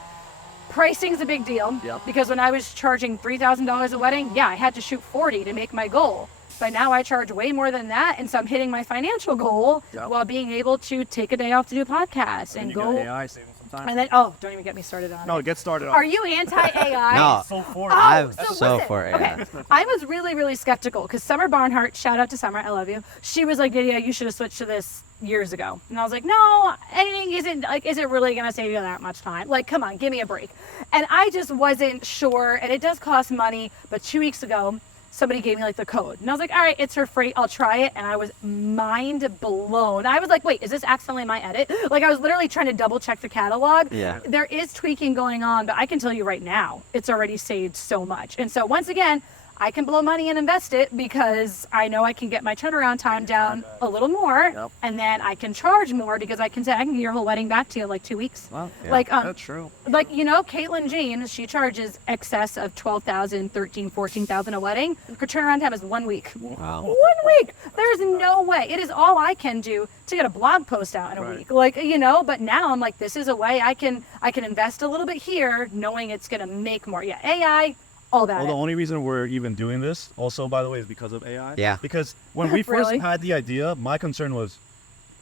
Pricing's a big deal because when I was charging $3,000 a wedding, I had to shoot 40 to make my goal. But now I charge way more than that, and so I'm hitting my financial goal while being able to take a day off to do podcasts and go. AI saving some time. And then, don't even get me started on it. No, get started on Are you anti-AI? No, So for I'm so so listen. for AI. Okay, I was really, really skeptical because Summer Barnhart, shout out to Summer, I love you. She was like, Nidya, you should have switched to this years ago. And I was like, no, editing is it really going to save you that much time? Like, come on, give me a break. And I just wasn't sure, and it does cost money, but 2 weeks ago, somebody gave me like the code. And I was like, all right, it's for free. I'll try it. And I was mind blown. I was like, wait, is this accidentally my edit? Like I was literally trying to double check the catalog. Yeah. There is tweaking going on, but I can tell you right now, it's already saved so much. And so once again, I can blow money and invest it because I know I can get my turnaround time down a little more, and then I can charge more because I can say I can get your whole wedding back to you in like 2 weeks. Wow. Like That's true. Like Caitlin Jean, she charges excess of $12,000, $13,000, $14,000 a wedding. Her turnaround time is 1 week. Wow. 1 week. There's no way. It is all I can do to get a blog post out in a week. Like but now I'm like, this is a way I can invest a little bit here, knowing it's gonna make more. Yeah, AI. All that. Well, the only reason we're even doing this, also, by the way, is because of AI. Yeah. Because when we first Really? had the idea, my concern was,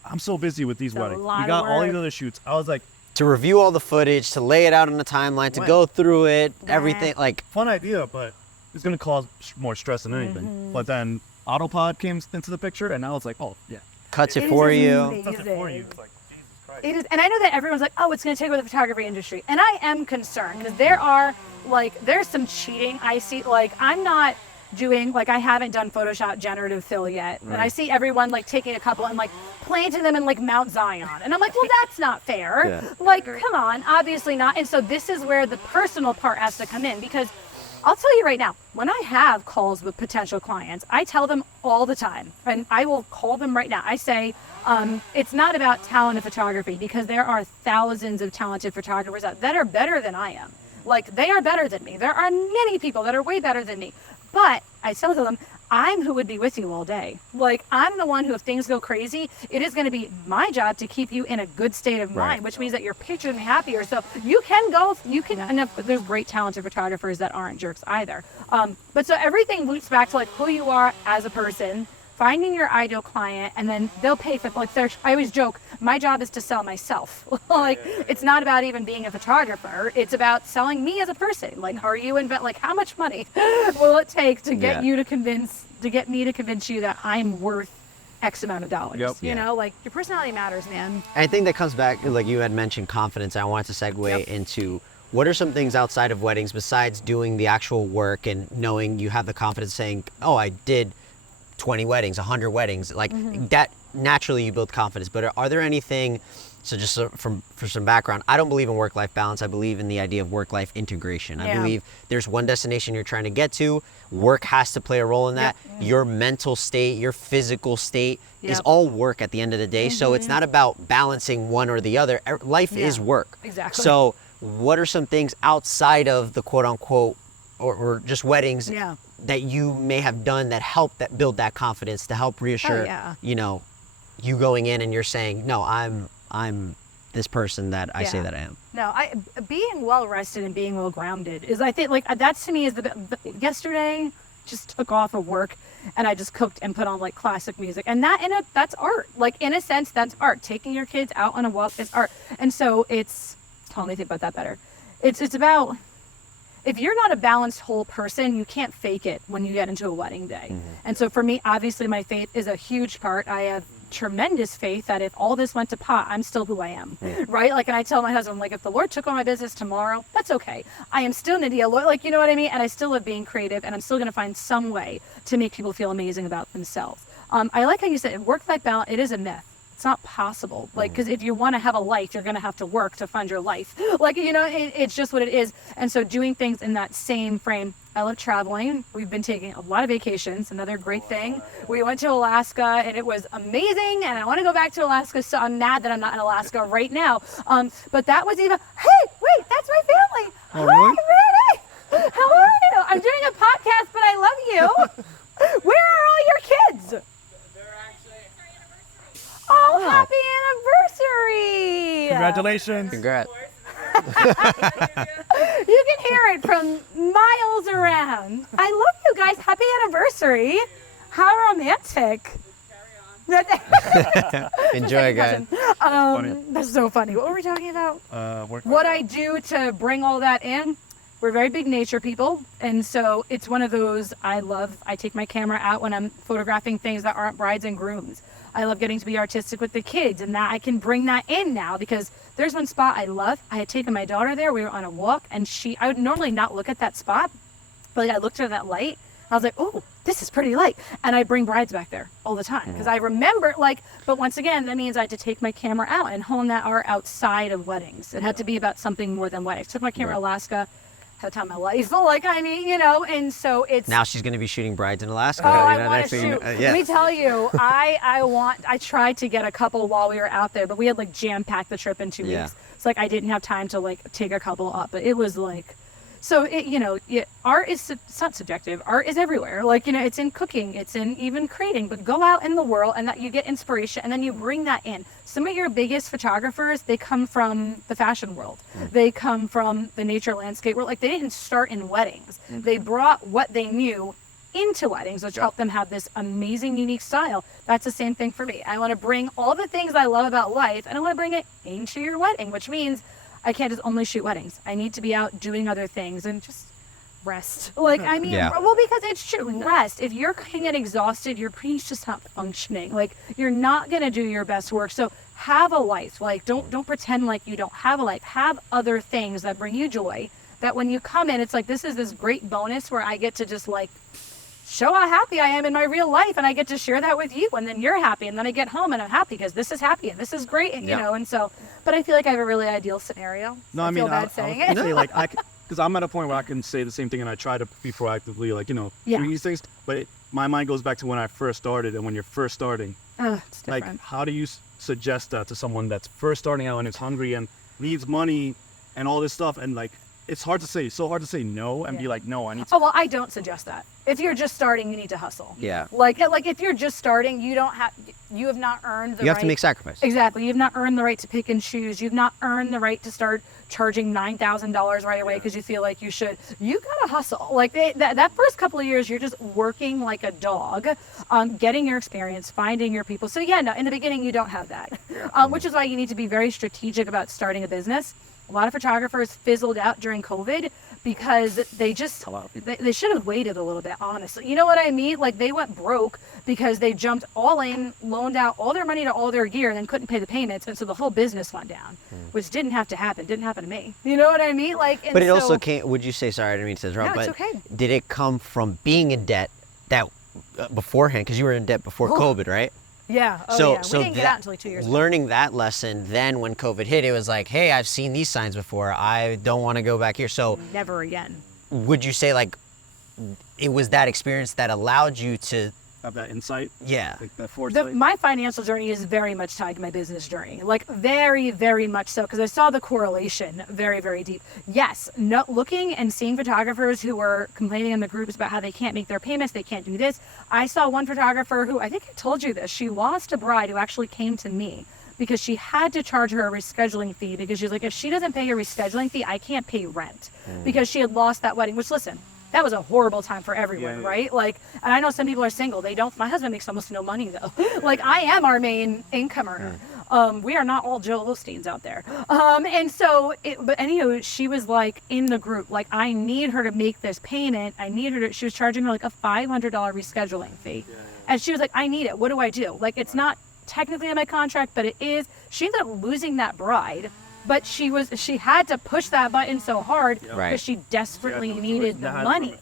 I'm so busy with these a weddings. lot We of got all these work. other shoots. I was like, To review all the footage, to lay it out on the timeline, to go through it, everything, like, fun idea, but it's going to cause more stress than anything. But then Autopod came into the picture, and now it's like, oh, yeah. cuts it It for is you. amazing. That's it for you. It's like, Jesus Christ. It is, and I know that everyone's like, oh, it's going to take over the photography industry. And I am concerned because there's some cheating I see. Like, I'm not doing, like, I haven't done Photoshop generative fill yet. And I see everyone, like, taking a couple and, like, planting them in, like, Mount Zion. And I'm like, well, that's not fair. Yeah. Like, come on, obviously not. And so this is where the personal part has to come in because I'll tell you right now, when I have calls with potential clients, I tell them all the time, and I will call them right now. I say, it's not about talent in photography because there are thousands of talented photographers out that are better than I am. Like, they are better than me. There are many people that are way better than me. But I tell them, I'm who would be with you all day. Like, I'm the one who, if things go crazy, it is going to be my job to keep you in a good state of mind, which means that your picture will be happier. So you can and there's great talented photographers that aren't jerks either. But so everything loops back to, like, who you are as a person, finding your ideal client, and then they'll pay for, like, I always joke, my job is to sell myself. Like, it's not about even being a photographer. It's about selling me as a person. Like, how much money will it take to get me to convince you that I'm worth X amount of dollars? Yep. You know, like, your personality matters, man. I think that comes back, like you had mentioned confidence. I wanted to segue into what are some things outside of weddings besides doing the actual work and knowing you have the confidence saying, oh, I did 20 weddings, 100 weddings, like that, naturally you build confidence. But are there anything, so just for some background, I don't believe in work-life balance. I believe in the idea of work-life integration. I believe there's one destination you're trying to get to. Work has to play a role in that. Your mental state, your physical state is all work at the end of the day. So it's not about balancing one or the other. Life is work. Exactly. So what are some things outside of the quote-unquote or just weddings that you may have done that help that build that confidence to help reassure, you know, you going in and you're saying, no, I'm this person that I say that I am. No, being well rested and being well grounded is, I think, like, that's to me is yesterday just took off of work and I just cooked and put on like classic music, and that's art. Like, in a sense, that's art. Taking your kids out on a walk is art. And so let me think about that better. It's about, if you're not a balanced whole person, you can't fake it when you get into a wedding day. And so for me, obviously my faith is a huge part. I have tremendous faith that if all this went to pot, I'm still who I am, right? Like, and I tell my husband, like, if the Lord took on my business tomorrow, that's okay. I am still Nidya Lloyd, like, you know what I mean? And I still love being creative, and I'm still going to find some way to make people feel amazing about themselves. I like how you said work-life balance, it is a myth. It's not possible. Like, because if you want to have a life, you're going to have to work to fund your life. Like, you know, it's just what it is. And so doing things in that same frame. I love traveling. We've been taking a lot of vacations. Another great thing. We went to Alaska and it was amazing. And I want to go back to Alaska. So I'm mad that I'm not in Alaska right now. But that was even, hey, wait, that's my family. Oh, really? Hi, Renee. How are you? I'm doing a podcast, but I love you. Where are all your kids? Oh, happy anniversary! Congratulations. Congrats. You can hear it from miles around. I love you guys. Happy anniversary. How romantic. Enjoy, guys. That's so funny. What were we talking about? What I do to bring all that in. We're very big nature people, and so it's one of those I take my camera out when I'm photographing things that aren't brides and grooms. I love getting to be artistic with the kids, and that I can bring that in now, because there's one spot I love. I had taken my daughter there. We were on a walk, and I would normally not look at that spot, but like I looked at that light. I was like, oh, this is pretty light. And I bring brides back there all the time because I remember, like, but once again, that means I had to take my camera out and hone that art outside of weddings. It had to be about something more than weddings. Took my camera to Alaska. Had time of my life, like, I mean, you know, and so it's now she's going to be shooting brides in Alaska. Oh, I want to shoot. Let me tell you, I tried to get a couple while we were out there, but we had like jam-packed the trip in 2 weeks. It's like I didn't have time to like take a couple up, but it was like, so it, you know, art is, it's not subjective. Art is everywhere. Like, you know, it's in cooking, it's in even creating, but go out in the world and that you get inspiration and then you bring that in. Some of your biggest photographers, they come from the fashion world. They come from the nature landscape world. Like, they didn't start in weddings. They brought what they knew into weddings, which helped them have this amazing, unique style. That's the same thing for me. I want to bring all the things I love about life and I want to bring it into your wedding, which means I can't just only shoot weddings. I need to be out doing other things and just rest. Like, I mean, well, because it's true, rest. If you're kind of exhausted, your brain's just not functioning. Like, you're not going to do your best work. So have a life. Like, don't pretend like you don't have a life. Have other things that bring you joy, that when you come in, it's like, this is this great bonus where I get to just like show how happy I am in my real life, and I get to share that with you, and then you're happy, and then I get home and I'm happy because this is happy and this is great, and you know, and so, but I feel like I have a really ideal scenario. No, I mean, I say, like, because I'm at a point where I can say the same thing, and I try to be proactively, like, you know, do these things, but my mind goes back to when I first started, and when you're first starting, it's like, how do you suggest that to someone that's first starting out and is hungry and needs money and all this stuff, and like, it's hard to say, so hard to say no and be like, no, I need to. Oh, well, I don't suggest that. If you're just starting, you need to hustle. Yeah. Like if you're just starting, you have not earned the right. You have to make sacrifices. Exactly. You've not earned the right to pick and choose. You've not earned the right to start charging $9,000 right away because you feel like you should. You gotta hustle. Like that first couple of years, you're just working like a dog, getting your experience, finding your people. So yeah, no, in the beginning, you don't have that, which is why you need to be very strategic about starting a business. A lot of photographers fizzled out during COVID because they just, they should have waited a little bit, honestly. You know what I mean? Like, they went broke because they jumped all in, loaned out all their money to all their gear, and then couldn't pay the payments. And so the whole business went down, which didn't have to happen. Didn't happen to me. You know what I mean? Like, and but it also came, would you say, sorry, I didn't mean to interrupt, no, but it's okay. Did it come from being in debt that beforehand, because you were in debt before COVID, right? Yeah. Oh, so yeah. We didn't get out until like 2 years ago. Learning that lesson, then when COVID hit, it was like, hey, I've seen these signs before. I don't want to go back here. So never again. Would you say like it was that experience that allowed you to have that insight? Yeah. Like that foresight? My financial journey is very much tied to my business journey. Like very, very much so, because I saw the correlation very, very deep. Yes, looking and seeing photographers who were complaining in the groups about how they can't make their payments, they can't do this. I saw one photographer who, I think I told you this, she lost a bride who actually came to me because she had to charge her a rescheduling fee, because she was like, if she doesn't pay a rescheduling fee, I can't pay rent, because she had lost that wedding, which, listen, that was a horrible time for everyone, right? Like, and I know some people are single. They don't, my husband makes almost no money though. Like, I am our main income earner. We are not all Joel Osteens out there. And so, but anyway, she was like in the group, like, I need her to make this payment. I need her to, she was charging her like a $500 rescheduling fee. And she was like, I need it. What do I do? Like, it's not technically in my contract, but it is. She ended up losing that bride. But she had to push that button so hard because she desperately needed the money.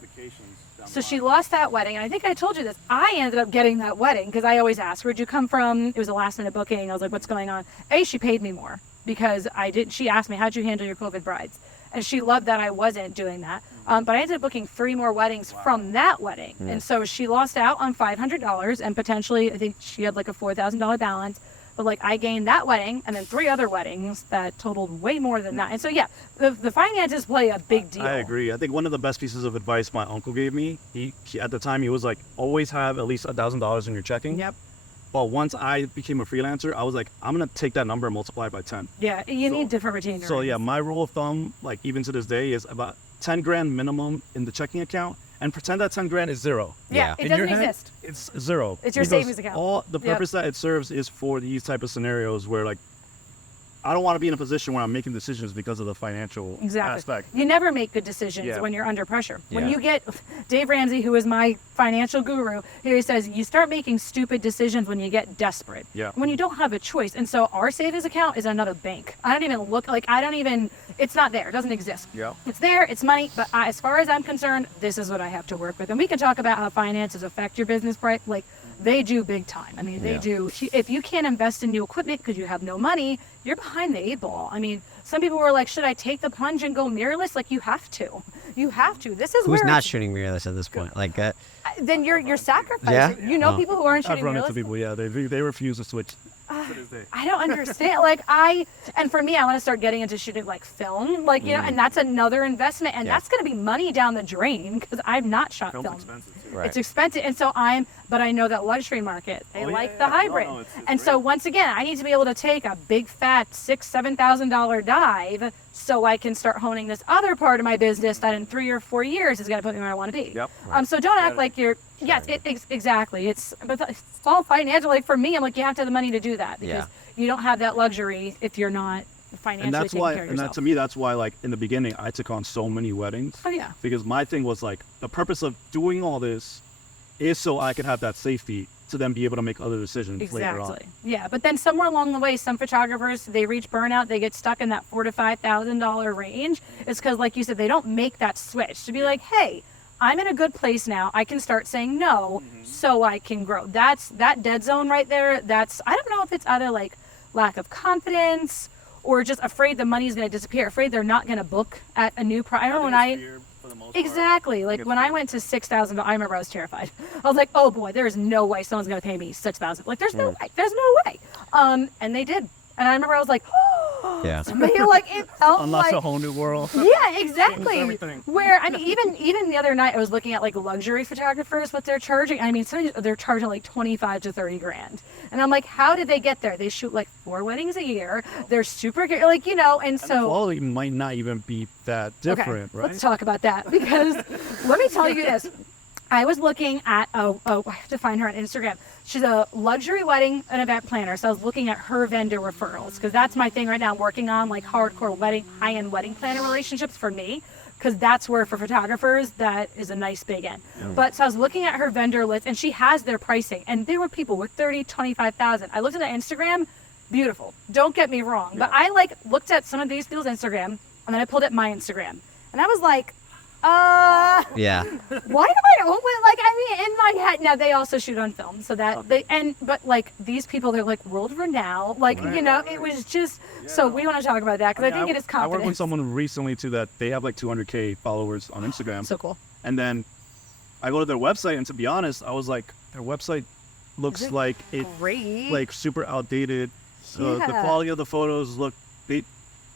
So she lost that wedding. And I think I told you this. I ended up getting that wedding because I always asked, where'd you come from? It was a last minute booking. I was like, what's going on? She paid me more because she asked me, how'd you handle your COVID brides? And she loved that I wasn't doing that. But I ended up booking 3 more weddings from that wedding. And so she lost out on $500 and potentially, I think she had like a $4,000 balance. But like, I gained that wedding and then 3 other weddings that totaled way more than that. And so yeah, the finances play a big deal. I agree. I think one of the best pieces of advice my uncle gave me, he at the time he was like, always have at least $1,000 in your checking. Yep. But once I became a freelancer, I was like, I'm gonna take that number and multiply it by 10. Yeah, you need different retainers. So yeah, my rule of thumb, like even to this day, is about 10 grand minimum in the checking account. And pretend that 10 grand is zero. Yeah, it in doesn't your head, exist. It's zero. It's your savings account. All the purpose that it serves is for these type of scenarios where, like, I don't want to be in a position where I'm making decisions because of the financial aspect. You never make good decisions when you're under pressure. When you get Dave Ramsey, who is my financial guru, he says you start making stupid decisions when you get desperate. Yeah. When you don't have a choice. And so our savings account is another bank. I don't even look like it's not there. It doesn't exist. Yeah. It's there. It's money. But as far as I'm concerned, this is what I have to work with. And we can talk about how finances affect your business, right? Like, they do big time. I mean, they do. If you can't invest in new equipment because you have no money, you're behind the 8 ball. I mean, some people were like, should I take the plunge and go mirrorless? Like, you have to. You have to. This is who's not shooting mirrorless at this point? Like, then you're sacrificing. You know people who aren't shooting mirrorless? I've run into people, they refuse to switch. I don't understand. And for me, I want to start getting into shooting like film, like, you know, and that's another investment, and that's going to be money down the drain because I've not shot film. Expensive too. Right. It's expensive, and so but I know that luxury market. They like the hybrid, and so once again, I need to be able to take a big fat $6,000-$7,000 dive so I can start honing this other part of my business that in 3 or 4 years is going to put me where I want to be. Yep. So don't act like you're. Yes, exactly. It's all financial. Like for me, I'm like, you have to have the money to do that because you don't have that luxury if you're not financially taking care of yourself. And that, to me, that's why, like, in the beginning, I took on so many weddings. Oh yeah. Because my thing was like, the purpose of doing all this is so I could have that safety to then be able to make other decisions later on. Exactly. Yeah, but then somewhere along the way, some photographers, they reach burnout, they get stuck in that $4,000 to $5,000 range. It's because, like you said, they don't make that switch to be like, hey, I'm in a good place now. I can start saying no so I can grow. That's that dead zone right there. I don't know if it's either like lack of confidence or just afraid the money's going to disappear, afraid they're not going to book at a new price. I remember Exactly. Like when I went to $6,000, I remember I was terrified. I was like, oh boy, there's no way someone's going to pay me $6,000. Like there's no way. There's no way. And they did. And I remember I was like, oh, Yeah. like it felt Unless like a whole new world. Yeah, exactly. Where I mean, even the other night, I was looking at like luxury photographers, what they're charging. I mean, they're charging like 25 to 30 grand, and I'm like, how did they get there? They shoot like 4 weddings a year. They're super like, you know, and so the quality might not even be that different, right? Let's talk about that because let me tell you this. I was looking at, I have to find her on Instagram. She's a luxury wedding and event planner. So I was looking at her vendor referrals because that's my thing right now. I'm working on like hardcore wedding, high-end wedding planner relationships for me because that's where for photographers, that is a nice big end. But so I was looking at her vendor list and she has their pricing and there were people with 30, 25,000. I looked at that Instagram, beautiful. Don't get me wrong. But I like looked at some of these people's Instagram and then I pulled up my Instagram and I was like, Yeah. Why do I own it? Like, I mean, in my head, now they also shoot on film, so that but like these people, they're like world renowned, like, you know, it was just, so we want to talk about that, because I think it is confidence. I worked with someone recently too that they have like 200K followers on Instagram. So cool. And then I go to their website, and to be honest, I was like, their website looks like it great? Like super outdated. So the quality of the photos look, it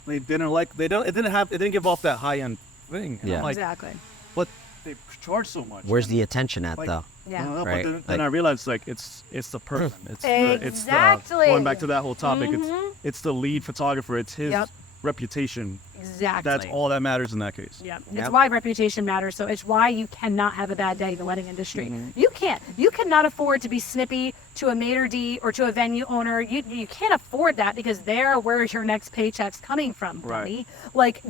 didn't give off that high end thing. And Yeah. I'm like, Exactly. but they charge so much. Where's the attention at, like, though? Yeah. Right. But then I realized, like, it's the person. Exactly. Going back to that whole topic, it's the lead photographer. It's his reputation. Exactly. That's all that matters in that case. Yeah. It's why reputation matters. So it's why you cannot have a bad day in the wedding industry. You can't. You cannot afford to be snippy to a maitre d' or to a venue owner. You can't afford that, because they're where your next paycheck's coming from, buddy. Like,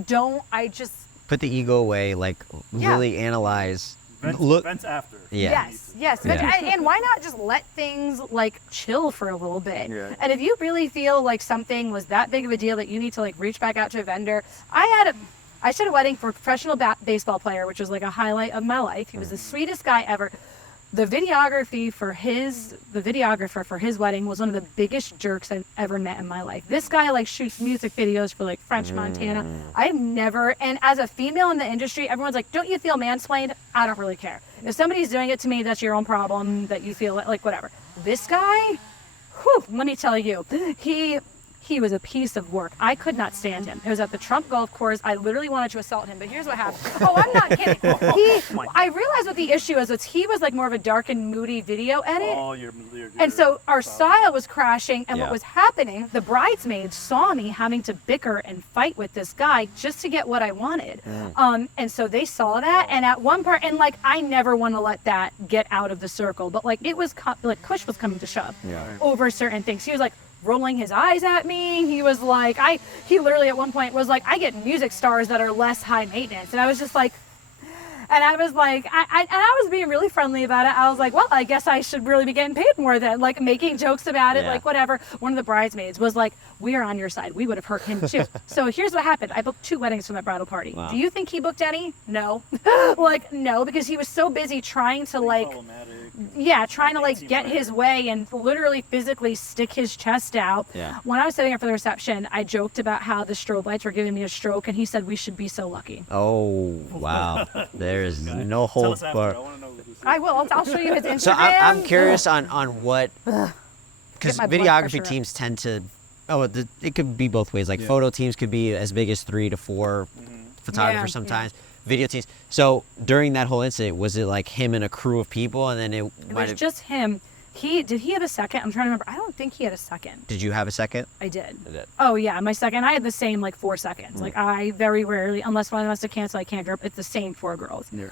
Put the ego away, like, really analyze. Vents after. Yeah. Yes. And why not just let things, like, chill for a little bit? Yeah. And if you really feel like something was that big of a deal that you need to, like, reach back out to a vendor. I shot a wedding for a professional baseball player, which was like a highlight of my life. He was the sweetest guy ever. The videographer for his wedding was one of the biggest jerks I've ever met in my life. This guy, like, shoots music videos for, like, French Montana. I've never, and as a female in the industry, everyone's like, don't you feel mansplained? I don't really care. If somebody's doing it to me, that's your own problem, that you feel like whatever. This guy, let me tell you, he was a piece of work. I could not stand him. It was at the Trump Golf Course. I literally wanted to assault him, but here's what happened. Oh, I'm not kidding. I realized what the issue is. He was like more of a dark and moody video edit. Oh, you're and so our style was crashing, and what was happening, the bridesmaids saw me having to bicker and fight with this guy just to get what I wanted. And so they saw that, and at one part, and like, I never want to let that get out of the circle, but like, it was like push was coming to shove over certain things. He was like rolling his eyes at me. He was like, he literally at one point was like, I get music stars that are less high maintenance. And I was just like, and I was like, I was being really friendly about it. I was like, well, I guess I should really be getting paid more than, like, making jokes about it, like, whatever. One of the bridesmaids was like, we are on your side. We would have hurt him too. So here's what happened. I booked 2 weddings for that bridal party. Wow. Do you think he booked any? No. Like, no, because he was so busy trying to, like, trying to, like, get his way and literally physically stick his chest out. Yeah. When I was setting up for the reception, I joked about how the strobe lights were giving me a stroke, and he said we should be so lucky. Oh, wow. There is no hold for. I will. I'll show you his Instagram. So I'm curious on what, because videography teams tend to, it could be both ways. Like photo teams could be as big as 3 to 4 photographers sometimes. Video teams. So during that whole incident, was it like him and a crew of people, and then it was just him? Did he have a second? I'm trying to remember. I don't think he had a second. Did you have a second? I did. Oh yeah, my second. I had the same, like, 4 seconds. Like, I very rarely, unless one wants to cancel, I can't group. It's the same 4 girls. Yeah.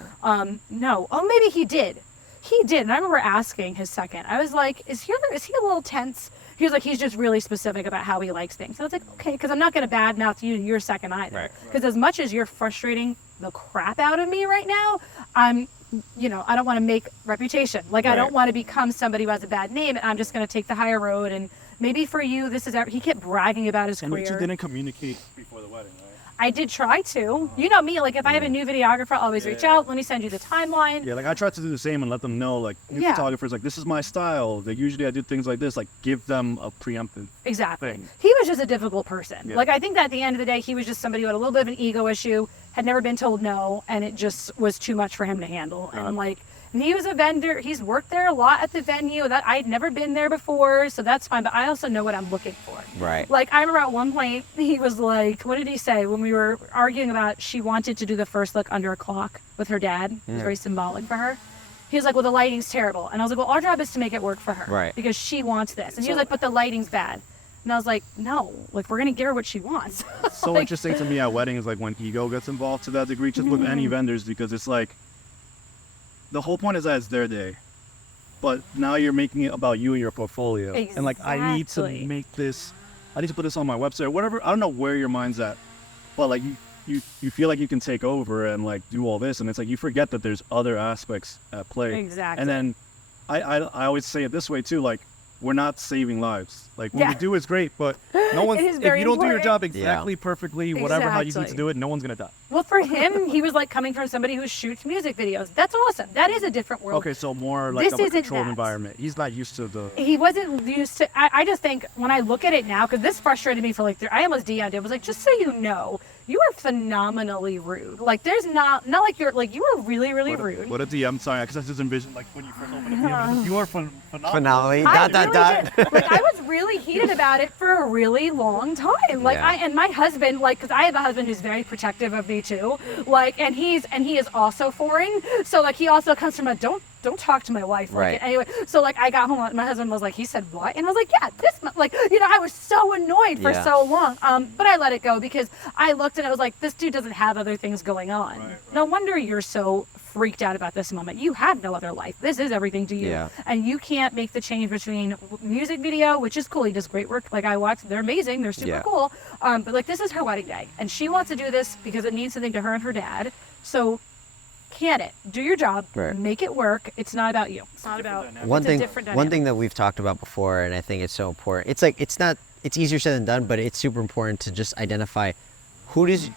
No. Oh, maybe he did. He did. And I remember asking his second. I was like, is he a little tense? He was like, he's just really specific about how he likes things. I was like, okay, because I'm not going to badmouth you your second either. Because as much as you're frustrating the crap out of me right now, I don't want to make reputation. Like, I don't want to become somebody who has a bad name, and I'm just going to take the higher road. And maybe for you, this is he kept bragging about his career. And you didn't communicate before the wedding, right? I did try to. You know me, like, if I have a new videographer, I'll always reach out. Let me send you the timeline. Yeah, like, I try to do the same and let them know, like, new photographers, like, this is my style. Like, usually I do things like this, like, give them a preemptive thing. He was just a difficult person. Like, I think that at the end of the day, he was just somebody who had a little bit of an ego issue, had never been told no, and it just was too much for him to handle. And, like, he was a vendor. He's worked there a lot at the venue. That I'd never been there before, so that's fine. But I also know what I'm looking for. Right. Like, I remember at one point, he was like, what did he say? When we were arguing about she wanted to do the first look under a clock with her dad. It was very symbolic for her. He was like, well, the lighting's terrible. And I was like, well, our job is to make it work for her. Right. Because she wants this. And he was like, but the lighting's bad. And I was like, no, like, we're going to give her what she wants. So interesting to me at weddings, like, when ego gets involved to that degree, just with any vendors, because it's like, the whole point is that it's their day, but now you're making it about you and your portfolio. Exactly. And, like, I need to make this, I need to put this on my website or whatever. I don't know where your mind's at, but, like, you feel like you can take over and, like, do all this, and it's like you forget that there's other aspects at play. Exactly. And then I always say it this way too, like, we're not saving lives. Like what we do is great, but no one's, if you don't do your job exactly perfectly, whatever, how you need to do it, no one's going to die. Well, for him, he was like coming from somebody who shoots music videos. That's awesome. That is a different world. Okay, so more like a controlled environment. He's not used to the... He wasn't used to... I just think when I look at it now, because this frustrated me for like... I almost DM'd it. I was like, just so you know, you are phenomenally rude. Like, there's not like you're... Like, you are really, really rude. What a DM, sorry, because I just envisioned like when you first opened the DM, you are phenomenal. Phenomenally. Like, I was really heated about it for a really long time. Like, and my husband, like, because I have a husband who's very protective of me too. Like, and he is also foreign. So, like, he also comes from a don't talk to my wife. Like, right. Anyway, so like I got home, my husband was like, he said what? And I was like, yeah, I was so annoyed for so long. But I let it go because I looked and I was like, this dude doesn't have other things going on. Right. No wonder you're so freaked out about this moment. You have no other life. This is everything to you. Yeah. And you can't make the change between music video, which is cool. He does great work. Like I watched, they're amazing. They're super cool. But like this is her wedding day and she wants to do this because it means something to her and her dad. So can it? Do your job. Right. Make it work. It's not about you. It's not about one thing that we've talked about before, and I think it's so important. It's like it's easier said than done, but it's super important to just identify who does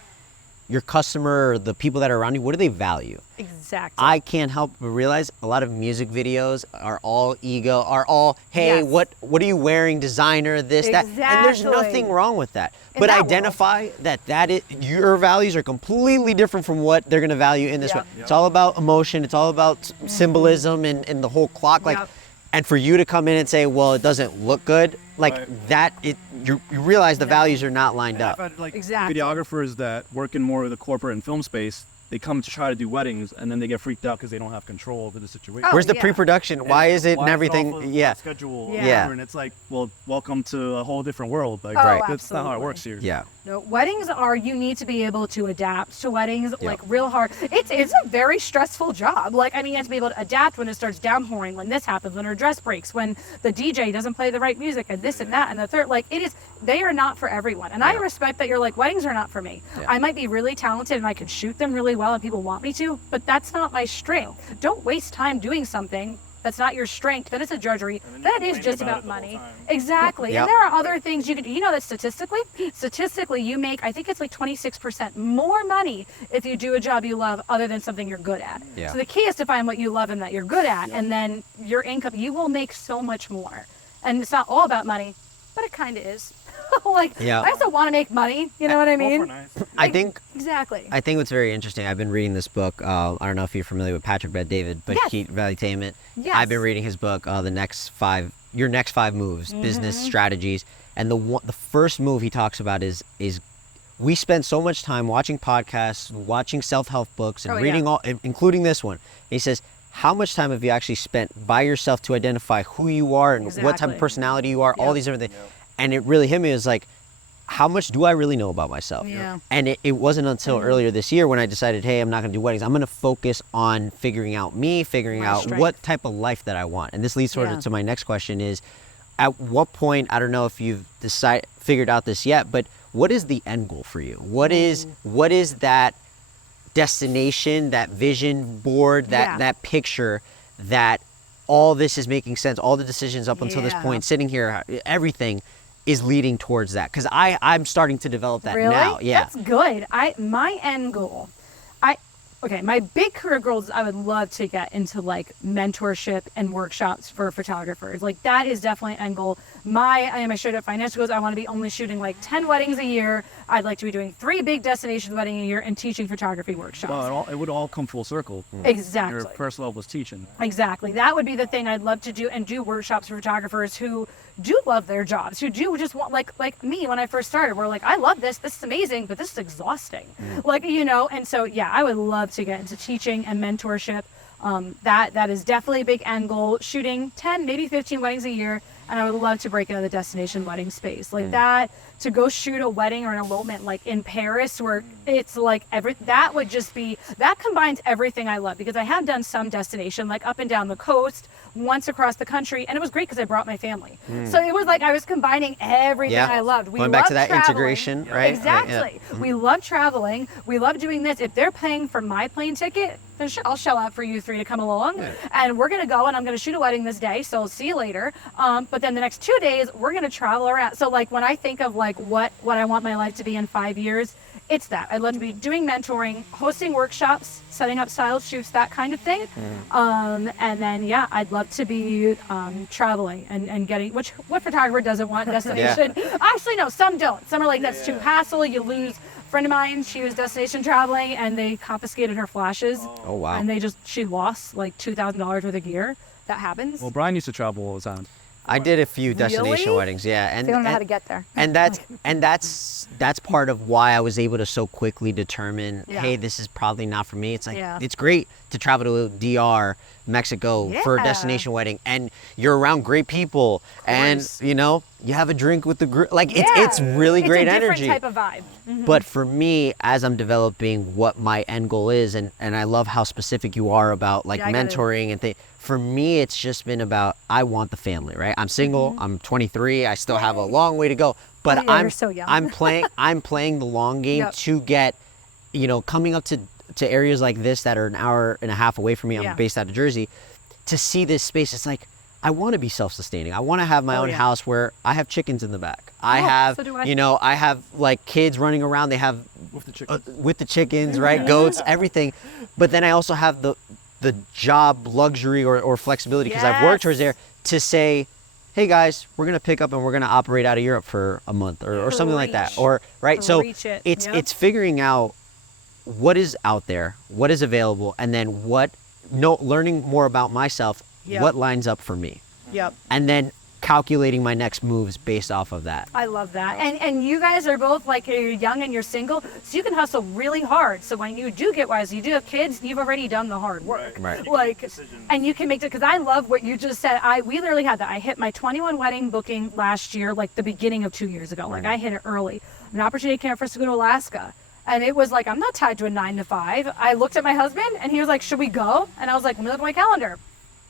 your customer or the people that are around you, what do they value? Exactly. I can't help but realize a lot of music videos are all ego, are all, hey, what are you wearing, designer, this, that. And there's nothing wrong with that. But identify that your values are completely different from what they're going to value in this one. It's all about emotion. It's all about symbolism and the whole clock. Like, and for you to come in and say, well, it doesn't look good, like you realize the values are not lined up. Like videographers that work in more of the corporate and film space, they come to try to do weddings and then they get freaked out because they don't have control over the situation. Where's the pre-production? Why is it and everything? Schedule. And it's like, well, welcome to a whole different world. Like, that's not how it works here. Yeah. No, weddings you need to be able to adapt to weddings like real hard. It's a very stressful job. Like, I mean, you have to be able to adapt when it starts downpouring, when this happens, when her dress breaks, when the DJ doesn't play the right music and this and that and the third. Like, they are not for everyone. And I respect that you're like, weddings are not for me. I might be really talented and I can shoot them really well and people want me to, but that's not my strength. Don't waste time doing something that's not your strength. Then it's a drudgery. Then it is just about money. Exactly. And there are other things you could do. You know that statistically you make, I think it's like 26% more money if you do a job you love other than something you're good at. So the key is to find what you love and that you're good at, and then your income, you will make so much more. And it's not all about money, but it kind of is. I also want to make money. You know what I mean? I think exactly. I think what's very interesting. I've been reading this book. I don't know if you're familiar with Patrick Bet-David, but Heat Valuetainment. Yes. I've been reading his book, Your Next 5 Moves, Business Strategies, and the first move he talks about is we spend so much time watching podcasts, watching self-help books, and reading all, including this one. He says, how much time have you actually spent by yourself to identify who you are and what type of personality you are, all these different things. And it really hit me. It was like, how much do I really know about myself? Yeah. And it wasn't until earlier this year when I decided, hey, I'm not going to do weddings. I'm going to focus on figuring out me, figuring out what type of life that I want. And this leads sort of to my next question is, at what point, I don't know if you've figured out this yet, but what is the end goal for you? What is that destination, that vision board, that picture that all this is making sense, all the decisions up until this point, sitting here, everything is leading towards that? Because I'm starting to develop that now. Yeah. That's good. My end goal, my big career goals, I would love to get into like mentorship and workshops for photographers. Like that is definitely an end goal. I showed up financial goals. I want to be only shooting like 10 weddings a year. I'd like to be doing 3 big destination weddings a year and teaching photography workshops. Well, it would all come full circle. Exactly. Your first love was teaching. Exactly. That would be the thing I'd love to do, and do workshops for photographers who do love their jobs, who do just want, like me when I first started, we're like, I love this is amazing, but this is exhausting. And so, I would love to get into teaching and mentorship. That is definitely a big end goal, shooting 10, maybe 15 weddings a year. And I would love to break into the destination wedding space like that, to go shoot a wedding or an elopement like in Paris, where it's like that combines everything I love, because I have done some destination like up and down the coast, once across the country, and it was great because I brought my family. So it was like I was combining everything I loved. Going back to that integration, right? Exactly. We love traveling. We love doing this. If they're paying for my plane ticket, I'll shell out for you 3 to come along, and we're gonna go, and I'm gonna shoot a wedding this day, so see you later. But then the next 2 days, we're gonna travel around. So like when I think of like what I want my life to be in 5 years, it's that. I'd love to be doing mentoring, hosting workshops, setting up style shoots, that kind of thing. And then, yeah, I'd love to be traveling and getting, what photographer doesn't want destination? Actually, no, some don't. Some are like, that's too hassle, you lose. A friend of mine, she was destination traveling, and they confiscated her flashes. Oh, wow. And she lost like $2,000 worth of gear. That happens. Well, Brian used to travel all the time. I did a few destination weddings, yeah, and they don't know how to get there. And that's part of why I was able to so quickly determine, hey, this is probably not for me. It's like it's great to travel to DR, Mexico for a destination wedding, and you're around great people, and you know you have a drink with the group. Like it's really great energy. It's a different type of vibe. But for me, as I'm developing what my end goal is, and I love how specific you are about like mentoring and things. For me, it's just been about, I want the family, right? I'm single, I'm 23, I still have a long way to go, but you're so young. I'm playing the long game to get, you know, coming up to areas like this that are an hour and a half away from me. I'm based out of Jersey. To see this space, it's like, I want to be self-sustaining. I want to have my own house where I have chickens in the back. I have, so do I. you know, I have like kids running around. They have with the chickens, right? Goats, everything. But then I also have the job luxury or flexibility, because I've worked towards there, to say, hey guys, we're gonna pick up and we're gonna operate out of Europe for a month or something like that. Or right. So it's figuring out what is out there, what is available, and then learning more about myself, what lines up for me. And then calculating my next moves based off of that. I love that. And you guys are both like, you're young and you're single, so you can hustle really hard. So when you do get wise, you do have kids, you've already done the hard work. Right. Like, and you can make it, because I love what you just said. We literally had that. I hit my 21 wedding booking last year, like the beginning of 2 years ago. Like I hit it early. An opportunity came for us to go to Alaska. And it was like, I'm not tied to a 9 to 5. I looked at my husband and he was like, should we go? And I was like, let me look at my calendar.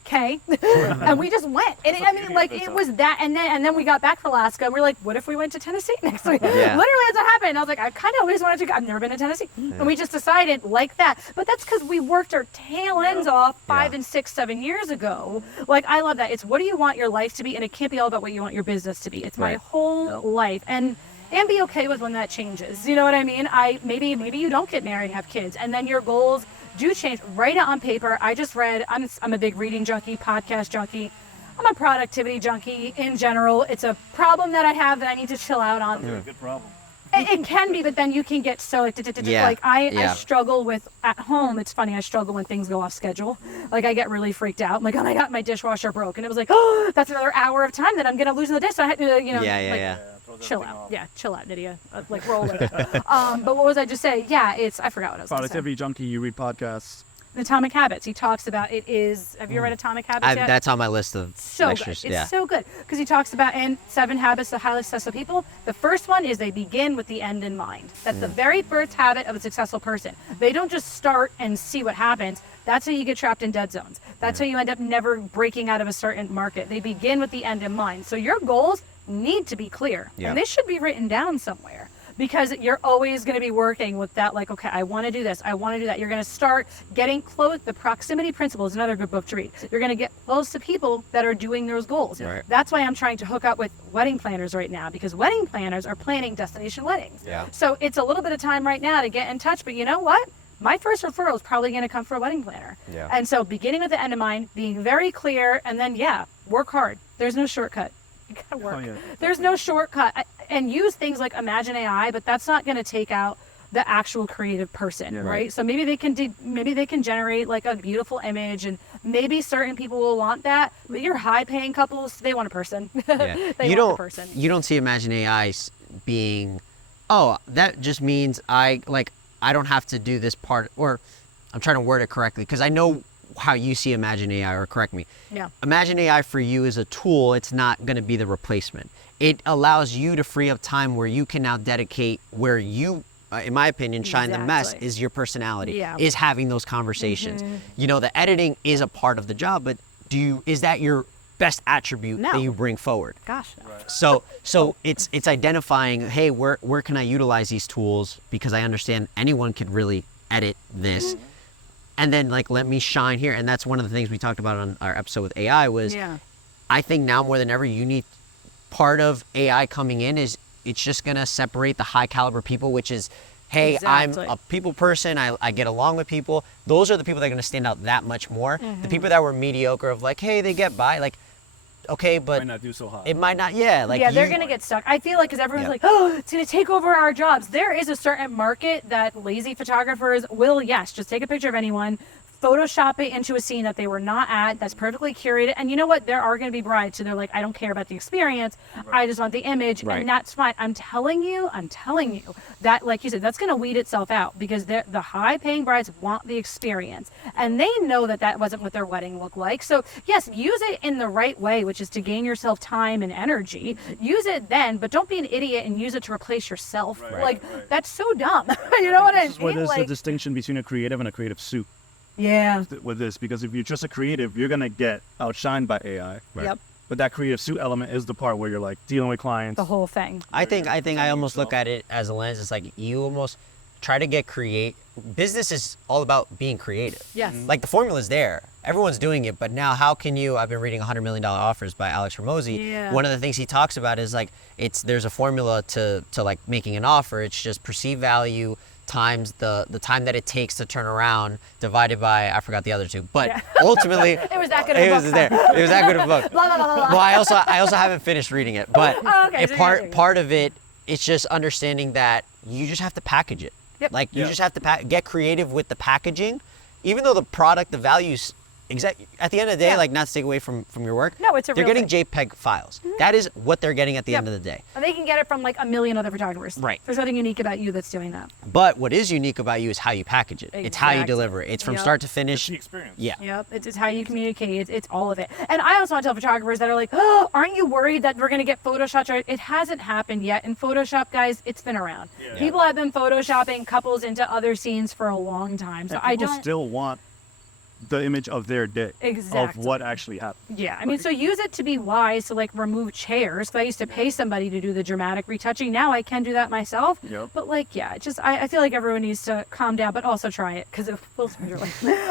Okay. And we just went. And I mean, like, it was that. And then we got back to Alaska. And we're like, what if we went to Tennessee next week? Literally, that's what happened. I was like, I kind of always wanted to go. I've never been to Tennessee. And we just decided like that. But that's because we worked our tail ends off 5 and 6, 7 years ago. Like, I love that. It's what do you want your life to be? And it can't be all about what you want your business to be. It's my whole life. And be okay with when that changes. You know what I mean? Maybe you don't get married and have kids. And then your goals do change. Write it on paper. I just read, I'm a big reading junkie, podcast junkie. I'm a productivity junkie in general. It's a problem that I have that I need to chill out on. Yeah, good problem. It can be, but then you can get so like I struggle with at home. It's funny, I struggle when things go off schedule. Like I get really freaked out. I'm like, oh my God, my dishwasher broke. And it was like, oh, that's another hour of time that I'm going to lose in the day. So I had to, chill out. Yeah, chill out, Nidya. Like roll with it. But what was I just saying? Yeah, I forgot what I was going to say. Productivity junkie, you read podcasts. Atomic Habits. He talks about have you read Atomic Habits yet? That's on my list of lectures. Good. It's so good because he talks about 7 habits of highly successful people. The first one is they begin with the end in mind. That's the very first habit of a successful person. They don't just start and see what happens. That's how you get trapped in dead zones. That's how you end up never breaking out of a certain market. They begin with the end in mind. So your goals need to be clear, and they should be written down somewhere. Because you're always going to be working with that, like, okay, I want to do this, I want to do that. You're going to start getting close. The proximity principle is another good book to read. You're going to get close to people that are doing those goals. Right. That's why I'm trying to hook up with wedding planners right now, because wedding planners are planning destination weddings. Yeah. So it's a little bit of time right now to get in touch, but you know what? My first referral is probably going to come for a wedding planner. Yeah. And so beginning with the end in mind, being very clear, and then, work hard. There's no shortcut. You gotta work. There's no shortcut. And use things like Imagine AI, but that's not going to take out the actual creative person, right? So maybe they can generate like a beautiful image, and maybe certain people will want that. But your high-paying couples, they want a person. They want a person. You don't see Imagine AI being, oh, that just means I don't have to do this part, or I'm trying to word it correctly because I know how you see Imagine AI, or correct me. Yeah. Imagine AI for you is a tool. It's not going to be the replacement. It allows you to free up time where you can now dedicate where you, in my opinion, shine the best is your personality, is having those conversations. You know, the editing is a part of the job, but is that your best attribute that you bring forward? Gosh, no. Right. So it's identifying, hey, where can I utilize these tools, because I understand anyone could really edit this. and then like let me shine here. And that's one of the things we talked about on our episode with AI was I think now more than ever you need part of AI coming in is it's just gonna separate the high caliber people, which is, hey, I'm a people person, I get along with people. Those are the people that are gonna stand out that much more. The people that were mediocre of like, hey, they get by, like, okay, but it might not do so hot. It might not, like they're gonna get stuck. I feel like because everyone's like, oh, it's gonna take over our jobs. There is a certain market that lazy photographers will, just take a picture of anyone, Photoshop it into a scene that they were not at, that's perfectly curated. And you know what? There are going to be brides, so they're like, I don't care about the experience. I just want the image, and that's fine. I'm telling you that, like you said, that's going to weed itself out because the high-paying brides want the experience. And they know that wasn't what their wedding looked like. So, yes, use it in the right way, which is to gain yourself time and energy. Use it then, but don't be an idiot and use it to replace yourself. That's so dumb. You know what I mean? This is where there's a distinction between a creative and a creative suit. Yeah. With this, because if you're just a creative, you're gonna get outshined by AI. Yep. But that creative suit element is the part where you're like dealing with clients. The whole thing. I think I almost look at it as a lens. It's like you almost try to get business is all about being creative. Yes. Like the formula's there. Everyone's doing it, but now how can you? I've been reading $100 Million Offers by Alex Ramosi. Yeah. One of the things he talks about is like there's a formula to like making an offer. It's just perceived value times the time that it takes to turn around divided by, I forgot the other two, but ultimately it was that good of a book. It was that good of a book. Blah, blah, blah, blah. Well, I also haven't finished reading it, but part of it, it's just understanding that you just have to package it. Yep. Like you just have to get creative with the packaging, even though the product, the values. At the end of the day, like not to take away from your work. No, it's a they're real getting thing. JPEG files. That is what they're getting at the end of the day. And they can get it from like a million other photographers. Right. There's nothing unique about you that's doing that. But what is unique about you is how you package it. It's how you Exactly. deliver it. It's from start to finish. It's the experience. Yeah. Yep. It's how you communicate. It's all of it. And I also want to tell photographers that are like, oh, aren't you worried that we're going to get photoshopped? Right? It hasn't happened yet. And Photoshop, guys, it's been around. Yeah. People have been photoshopping couples into other scenes for a long time. So and people still want the image of their day. Exactly. Of what actually happened. Yeah, I mean, so use it to be wise, to like remove chairs. So I used to pay somebody to do the dramatic retouching. Now I can do that myself. Yep. But like, I feel like everyone needs to calm down, but also try it because it will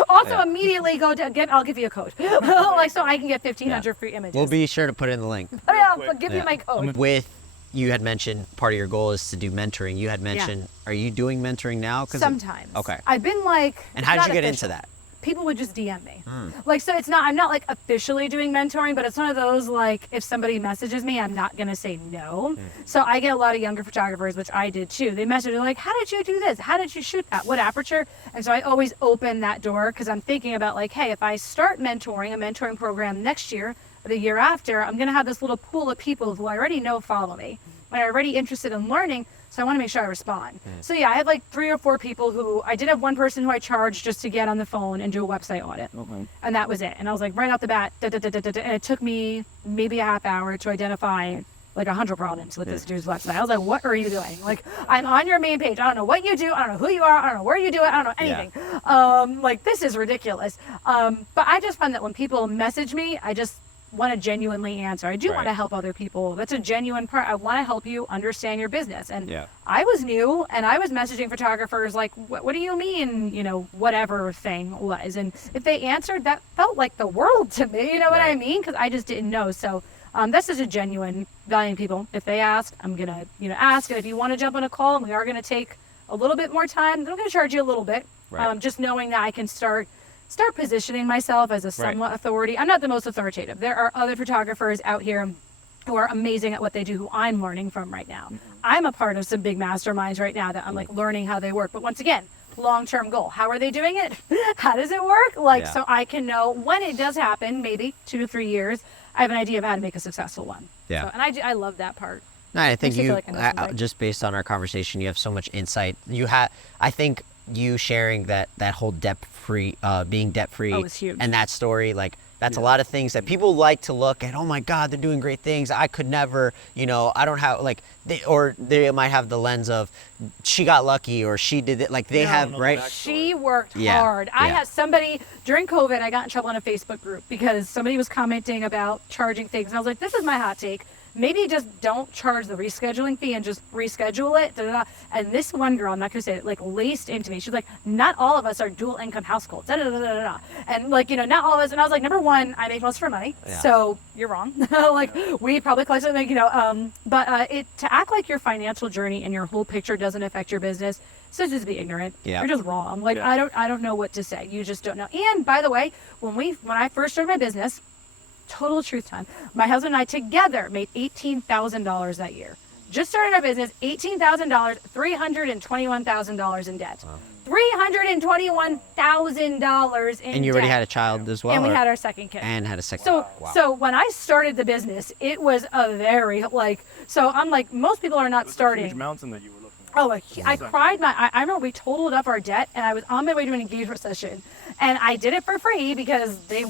also immediately I'll give you a code. Like, so I can get 1,500 free images. We'll be sure to put in the link. Oh, yeah, I'll give you my code. You had mentioned part of your goal is to do mentoring. You had mentioned, are you doing mentoring now? Sometimes. Okay. I've been like. And how did you get into that? People would just DM me. Like, so I'm not like officially doing mentoring, but it's one of those, like, if somebody messages me, I'm not going to say no. So I get a lot of younger photographers, which I did too. They message me like, how did you do this? How did you shoot that? What aperture? And so I always open that door because I'm thinking about like, hey, if I start a mentoring program next year or the year after, I'm going to have this little pool of people who I already know follow me and are already interested in learning. So I want to make sure I respond. So yeah, I have like 3 or 4 people who, I did have one person who I charged just to get on the phone and do a website audit. Okay. And that was it. And I was like, right out the bat, and it took me maybe a half hour to identify like 100 problems with this dude's website. I was like, what are you doing? Like, I'm on your main page. I don't know what you do. I don't know who you are. I don't know where you do it. I don't know anything. Like, this is ridiculous. But I just find that when people message me, I just want to genuinely answer. I do want to help other people. That's a genuine part. I want to help you understand your business. And I was new and I was messaging photographers like, what do you mean, whatever thing was. And if they answered, that felt like the world to me. You know what I mean? Because I just didn't know. So that's just a genuine valuing people. If they ask, I'm going to, ask. And if you want to jump on a call and we are going to take a little bit more time, I'm going to charge you a little bit. Just knowing that I can start positioning myself as a somewhat authority. I'm not the most authoritative. There are other photographers out here who are amazing at what they do, who I'm learning from right now. I'm a part of some big masterminds right now that I'm like learning how they work. But once again, long-term goal. How are they doing it? How does it work? So I can know when it does happen, maybe 2 to 3 years, I have an idea of how to make a successful one. Yeah. So, and I love that part. No, I think just based on our conversation, you have so much insight. I think you sharing that whole debt-free, being debt-free, was huge. And that story, like that's a lot of things that people like to look at. Oh my God, they're doing great things. I could never, I don't have they might have the lens of she got lucky or she did it. Like they have, right? She worked hard. I had somebody during COVID. I got in trouble in a Facebook group because somebody was commenting about charging things, and I was like, this is my hot take. maybe just don't charge the rescheduling fee and just reschedule it. Da, da, da. And this one girl, I'm not going to say it, like laced into me. She's like, not all of us are dual income households. Da, da, da, da, da, da. And like, not all of us. And I was like, number one, I make most of our money. Yeah. So you're wrong. Like we probably collect something, but to act like your financial journey and your whole picture doesn't affect your business, so just be ignorant. Yeah. You're just wrong. Like I don't know what to say. You just don't know. And by the way, when I first started my business, total truth time, my husband and I together made $18,000 that year. Just started our business, $18,000, $321,000 in debt. Wow. $321,000 in debt. And you already had a child as well? And we had our second kid. And had a second. So when I started the business, it was a very so I'm like, most people are not starting. A huge mountain that you were looking at. Oh, I cried. I remember we totaled up our debt, and I was on my way to an engagement session, and I did it for free because there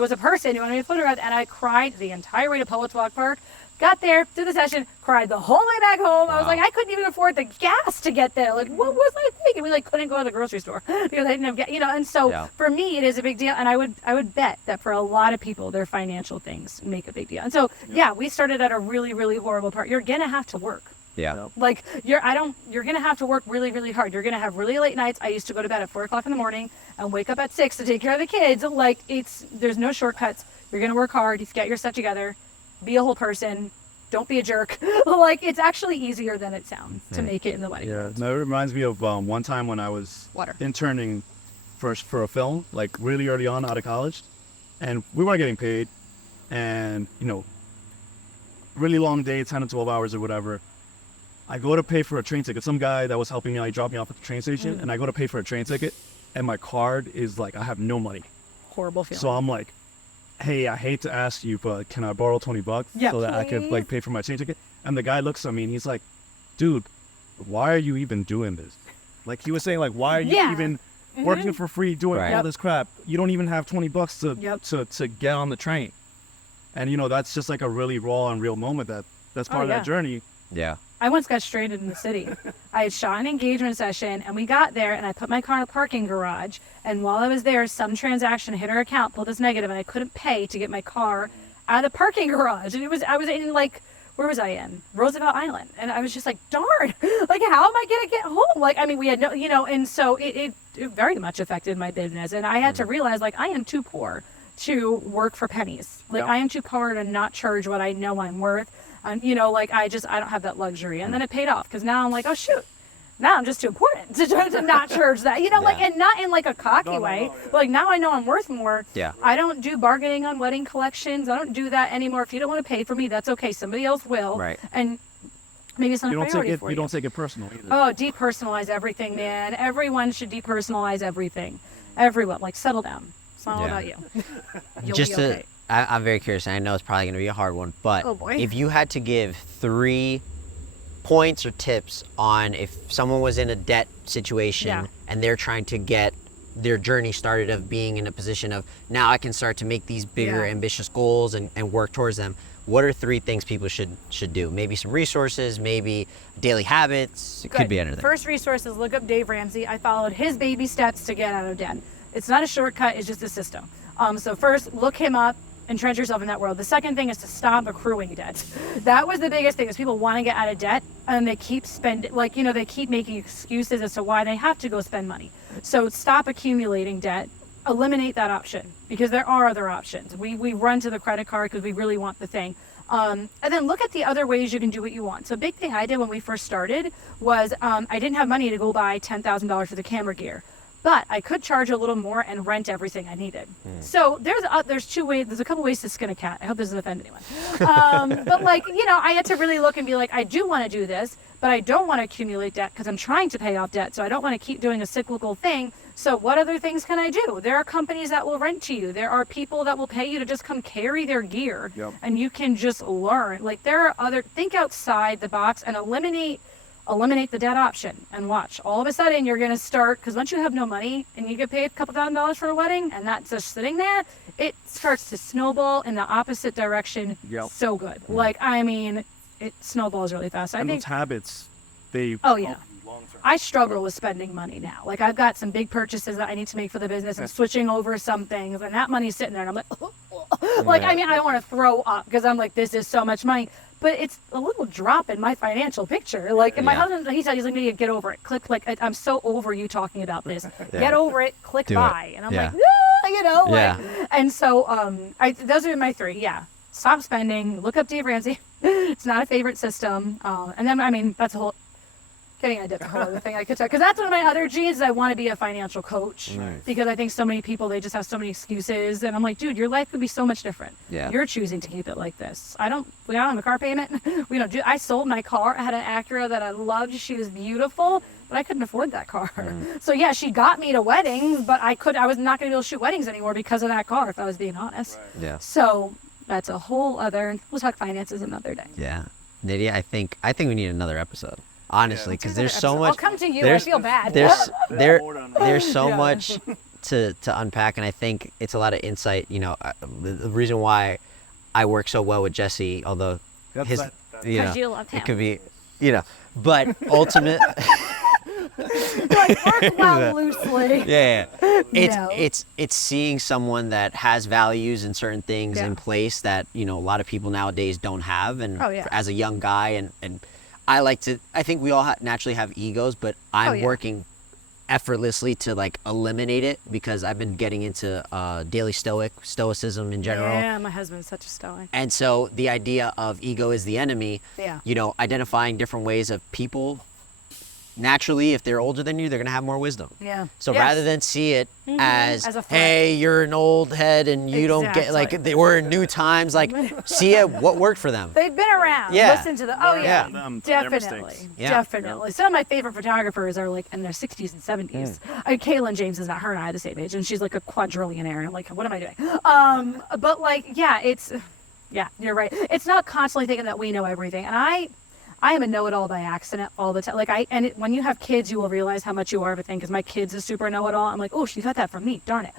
was a person who wanted me to photograph, and I cried the entire way to Public Walk Park. Got there, did the session, cried the whole way back home. Wow. I was like, I couldn't even afford the gas to get there. Like, what was I thinking? We couldn't go to the grocery store because I didn't have gas, And so for me, it is a big deal. And I would bet that for a lot of people, their financial things make a big deal. And so, we started at a really, really horrible part. You're gonna have to work. Yeah. Like you're gonna have to work really, really hard. You're gonna have really late nights. I used to go to bed at 4:00 in the morning and wake up at 6 to take care of the kids. Like there's no shortcuts. You're gonna work hard. You get your stuff together. Be a whole person. Don't be a jerk. It's actually easier than it sounds to make it in the wedding. Yeah, no, it reminds me of one time when I was interning for a film, like really early on out of college, and we weren't getting paid, and really long day, 10 to 12 hours or whatever. I go to pay for a train ticket. Some guy that was helping me, he dropped me off at the train station, and I go to pay for a train ticket, and my card is like, I have no money. Horrible feeling. So I'm like, hey, I hate to ask you, but can I borrow $20 so that I could pay for my train ticket? And the guy looks at me and he's like, dude, why are you even doing this? Like he was saying, like, why are you even working for free doing all this crap? You don't even have $20 to get on the train. And that's just like a really raw and real moment that's part of that journey. Yeah. I once got stranded in the city. I had shot an engagement session, and we got there, and I put my car in a parking garage, and while I was there, some transaction hit our account, pulled us negative, and I couldn't pay to get my car out of the parking garage. And I was in, where was I in? Roosevelt Island. And I was just like, darn, how am I going to get home? We had no, and so it very much affected my business. And I had to realize, I am too poor to work for pennies. I am too poor to not charge what I know I'm worth. I don't have that luxury. And then it paid off because now I'm like, oh, shoot. Now I'm just too important to not charge that, and not in a cocky way. But now I know I'm worth more. Yeah. I don't do bargaining on wedding collections. I don't do that anymore. If you don't want to pay for me, that's okay. Somebody else will. Right. And maybe it's not a priority for you. You don't take it personal either. Oh, depersonalize everything, man. Everyone should depersonalize everything. Everyone, settle down. It's not all about you. You'll be okay. I'm very curious, and I know it's probably going to be a hard one, but if you had to give 3 points or tips on if someone was in a debt situation and they're trying to get their journey started of being in a position of, now I can start to make these bigger, ambitious goals and work towards them, what are 3 things people should do? Maybe some resources, maybe daily habits. It could be anything. First resource is look up Dave Ramsey. I followed his baby steps to get out of debt. It's not a shortcut, it's just a system. So first, look him up. Entrench yourself in that world. The second thing is to stop accruing debt. That was the biggest thing, is people want to get out of debt and they keep spending, they keep making excuses as to why they have to go spend money. So stop accumulating debt, eliminate that option because there are other options. We run to the credit card because we really want the thing. And then look at the other ways you can do what you want. So a big thing I did when we first started was I didn't have money to go buy $10,000 for the camera gear. But I could charge a little more and rent everything I needed. So there's 2 ways. There's a couple ways to skin a cat. I hope this doesn't offend anyone. But I had to really look and be like, I do want to do this, but I don't want to accumulate debt because I'm trying to pay off debt. So I don't want to keep doing a cyclical thing. So what other things can I do? There are companies that will rent to you. There are people that will pay you to just come carry their gear, and you can just learn. There are think outside the box and eliminate the debt option and watch. All of a sudden you're going to start, because once you have no money and you get paid a couple $1,000s for a wedding and that's just sitting there, it starts to snowball in the opposite direction. So good. It snowballs really fast. And those habits, they I struggle with spending money now. I've got some big purchases that I need to make for the business and switching over some things, and that money's sitting there and I'm like, I want to throw up because I'm like, this is so much money. but it's a little drop in my financial picture. Like, and my husband, he's like, Nidya, get over it. Click, like, I'm so over you talking about this. Get over it. Click buy. And I'm like, you know, like, and so those are my 3. Yeah. Stop spending. Look up Dave Ramsey. It's not a favorite system. And then, I mean, that's a whole, kidding, I did a whole other thing I could talk. Because that's one of my other genes. I want to be a financial coach. Nice. Because I think so many people, they just have so many excuses. And I'm like, dude, your life could be so much different. Yeah. You're choosing to keep it like this. We don't have a car payment. I sold my car. I had an Acura that I loved. She was beautiful. But I couldn't afford that car. So yeah, she got me to weddings, but I was not going to be able to shoot weddings anymore because of that car, if I was being honest. Right. Yeah. So that's a whole other, we'll talk finances another day. Yeah. Nydia, I think we need another episode. Honestly, because there's so much. I'll come to you. I feel bad. There's so much to unpack, and I think it's a lot of insight. You know, the reason why I work so well with Jesse, although you love him. It could be, but ultimate. Like, work well loosely. Yeah. It's seeing someone that has values and certain things in place that a lot of people nowadays don't have, and as a young guy, and I think we all naturally have egos, but I'm working effortlessly to like eliminate it, because I've been getting into daily stoicism in general. Yeah, my husband's such a stoic. And so the idea of ego is the enemy, identifying different ways of people. Naturally, if they're older than you, they're going to have more wisdom. Yeah. So rather than see it as hey, you're an old head and you don't get, like, we're in new times, like, see it, what worked for them. They've been around. Yeah. Listen to them. Definitely. Definitely. Some of my favorite photographers are like in their 60s and 70s. Kaylin James is not her and I are the same age, and she's like a quadrillionaire. I'm like, what am I doing? But like, you're right. It's not constantly thinking that we know everything. And I am a know-it-all by accident all the time. Like when you have kids, you will realize how much you are of a thing. Because my kid's a super know-it-all. I'm like, oh, she got that from me. Darn it.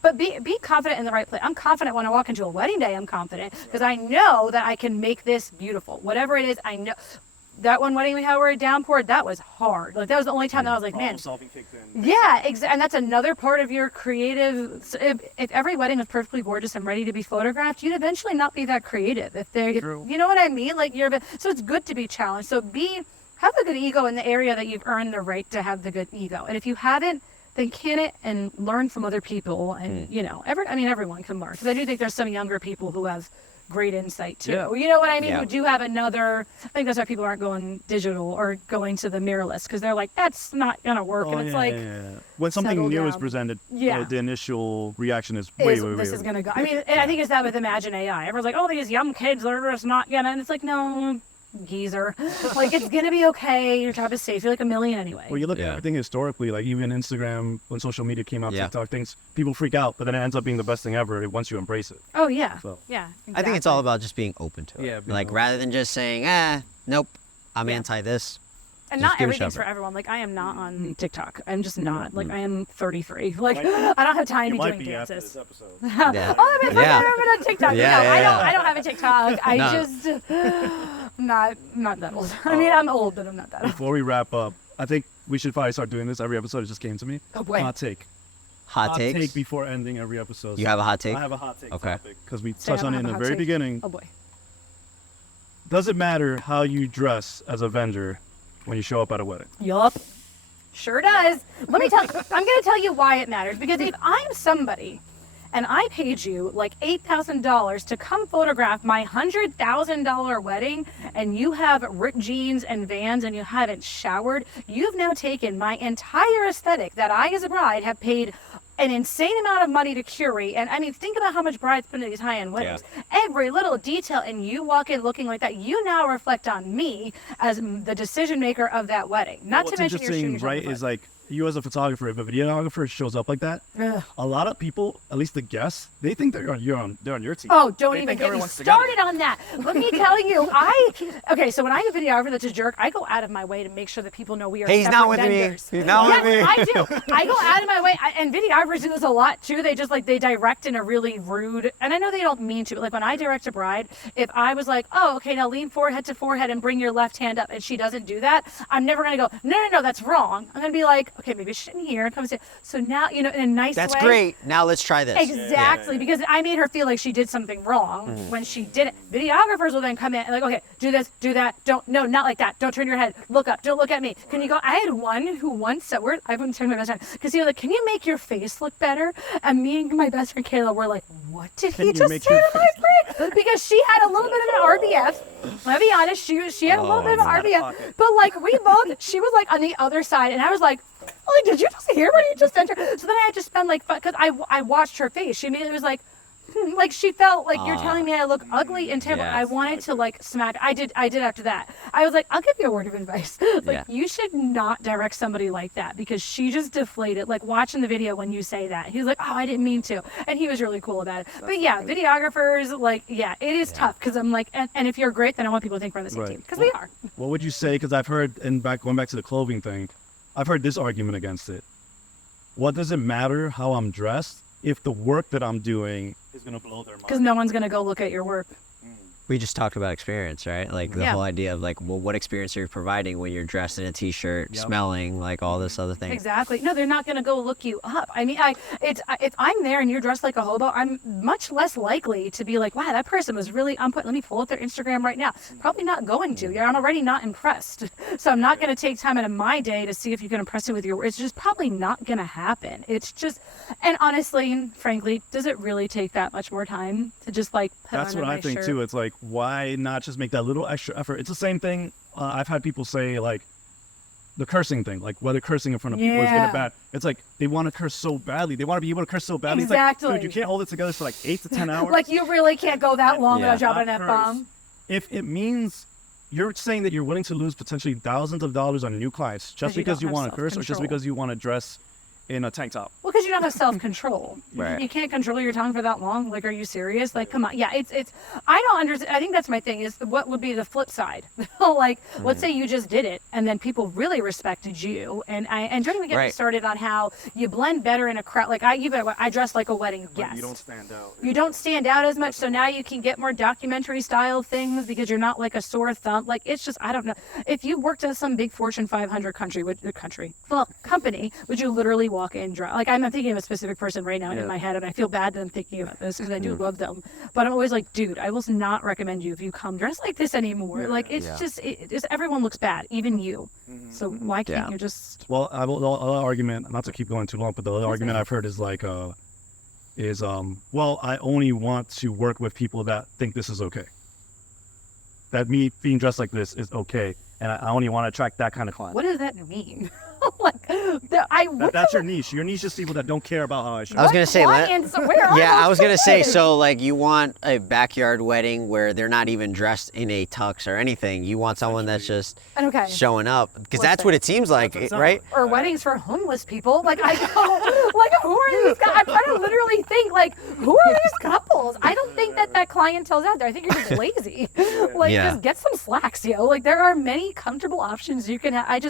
But be confident in the right place. I'm confident when I walk into a wedding day. I'm confident because I know that I can make this beautiful. Whatever it is, I know. That one wedding we had where it downpoured, that was hard. Like, that was the only time that I was like, man. Yeah, exactly. And that's another part of your creative. So if every wedding was perfectly gorgeous and ready to be photographed, you'd eventually not be that creative. You know what I mean? Like, so it's good to be challenged. So have a good ego in the area that you've earned the right to have the good ego. And if you haven't, then can it and learn from other people. And, everyone can learn. Because I do think there's some younger people who have great insight too. Yeah. You know what I mean? Yeah. Would you have another? I think that's why people aren't going digital or going to the mirrorless, because they're like, that's not gonna work. And it's when something new is presented, the initial reaction is this is gonna go. I mean, and I think it's that with Imagine AI. Everyone's like, oh, these young kids, they're just not gonna. And it's like, no, geezer. Like, it's gonna be okay. Your job is safe. You're like a million anyway. Well, you look at everything historically, like even Instagram, when social media came out, TikTok, things, people freak out, but then it ends up being the best thing ever once you embrace it. Oh yeah. So. Yeah. Exactly. I think it's all about just being open to it. Yeah. Like, rather than just saying, nope, I'm anti this. And not everything's for everyone. Like, I am not on TikTok. I'm just not. Like, I am 33. Like, I don't have time to be doing dances. After this episode. Oh, I've been on TikTok. I don't have a TikTok. I just not that old. I mean, I'm old, but I'm not that old. Before we wrap up, I think we should probably start doing this every episode. It just came to me. Oh boy. Hot take. Hot takes? Take before ending every episode. You have a hot take? I have a hot take. Okay. Because we touched on it in the very beginning. Oh boy. Does it matter how you dress as a vendor when you show up at a wedding? Yup. Sure does. Let me tell you. I'm going to tell you why it matters. Because if I'm somebody and I paid you like $8,000 to come photograph my $100,000 wedding, and you have ripped jeans and Vans and you haven't showered, you've now taken my entire aesthetic that I as a bride have paid an insane amount of money to curate. And I mean, think about how much brides put into these high-end weddings. Yeah. Every little detail, and you walk in looking like that, you now reflect on me as the decision maker of that wedding. Not to mention your shoes. What's interesting, right, is like, you as a photographer, if a videographer shows up like that, a lot of people, at least the guests, they think they're on your team. Oh, don't even get me started on that. Let me tell you, so when I'm a videographer that's a jerk, I go out of my way to make sure that people know we are separate vendors. He's not with me. I do. I go out of my way, and videographers do this a lot too. They just they direct in a really rude, and I know they don't mean to, but like when I direct a bride, if I was like, oh, okay, now lean forehead to forehead and bring your left hand up, and she doesn't do that, I'm never going to go, no, that's wrong. I'm going to be like, okay, maybe she didn't hear. Comes in. So now, in a nice way. That's great. Now let's try this. Exactly, because I made her feel like she did something wrong when she didn't. Videographers will then come in and like, okay, do this, do that. No, not like that. Don't turn your head. Look up. Don't look at me. Can you go? I had one who once said, I wouldn't tell my best friend, because he was like, can you make your face look better? And me and my best friend Kayla were like, what did he just say to my friend? Because she had a little bit of an RBF. I'll be honest, she had a little bit of an RBF. But like she was like on the other side, and I was like, did you just hear what he just entered? So then I had to spend because I watched her face. She immediately was like, like she felt like you're telling me I look ugly and terrible. Yes. I wanted to like smack. I did after that. I was like, I'll give you a word of advice. You should not direct somebody like that, because she just deflated. Like watching the video when you say that, he was like, oh, I didn't mean to, and he was really cool about it. But yeah, videographers, it is tough, because I'm like, and if you're great, then I want people to think we're on the same team, because we are. What would you say? Because I've heard, going back to the clothing thing, I've heard this argument against it. What does it matter how I'm dressed if the work that I'm doing is going to blow their mind? Because no one's going to go look at your work. We just talked about experience, right? Like the whole idea of like, well, what experience are you providing when you're dressed in a t-shirt, smelling like all this other thing? Exactly. No, they're not going to go look you up. I mean, if I'm there and you're dressed like a hobo, I'm much less likely to be like, wow, that person was really on point. Let me pull up their Instagram right now. Probably not going to. I'm already not impressed. So I'm not going to take time out of my day to see if you can impress me with your work. It's just probably not going to happen. It's just, and honestly, frankly, does it really take that much more time to just like put That's on what a I nice think shirt? too. It's like, why not just make that little extra effort? It's the same thing. I've had people say like the cursing thing, like whether cursing in front of people is good or bad. It's like they want to curse so badly. They want to be able to curse so badly. Exactly. It's like, dude, you can't hold it together for like 8 to 10 hours. Like you really can't go that long without dropping an F-bomb. If it means you're saying that you're willing to lose potentially thousands of dollars on new clients just because you want to curse, or just because you want to dress in a tank top. Well, because you don't have self-control. Right. You can't control your tongue for that long. Like, are you serious? Like, come on. Yeah, it's. I don't understand. I think that's my thing. Is what would be the flip side? Like, let's say you just did it, and then people really respected you. And don't even get me started on how you blend better in a crowd. Like, I dress like a wedding guest. You don't stand out. You don't stand out as much. So now you can get more documentary style things because you're not like a sore thumb. Like, it's just, I don't know. If you worked at some big Fortune 500 company, would you literally walk in dress? Like, I'm thinking of a specific person right now in my head, and I feel bad that I'm thinking about this because I do love them. But I'm always like, dude, I will not recommend you if you come dressed like this anymore. Like, it's just everyone looks bad, even you. So why can't you just? Well, the argument, not to keep going too long, but the other argument I've heard is like, well, I only want to work with people that think this is okay. That me being dressed like this is okay, and I only want to attract that kind of client. What does that mean? That's your niche. Your niche is people that don't care about how I show. I was gonna say, I was gonna say, so like you want a backyard wedding where they're not even dressed in a tux or anything. You want someone that's just showing up, because that's what it seems like, right? Or weddings for homeless people. Like I go, like who are these guys? I'm trying to literally think like, who are these couples? I don't think that clientele's out there. I think you're just lazy. Just get some slacks, yo. Like there are many comfortable options you can have.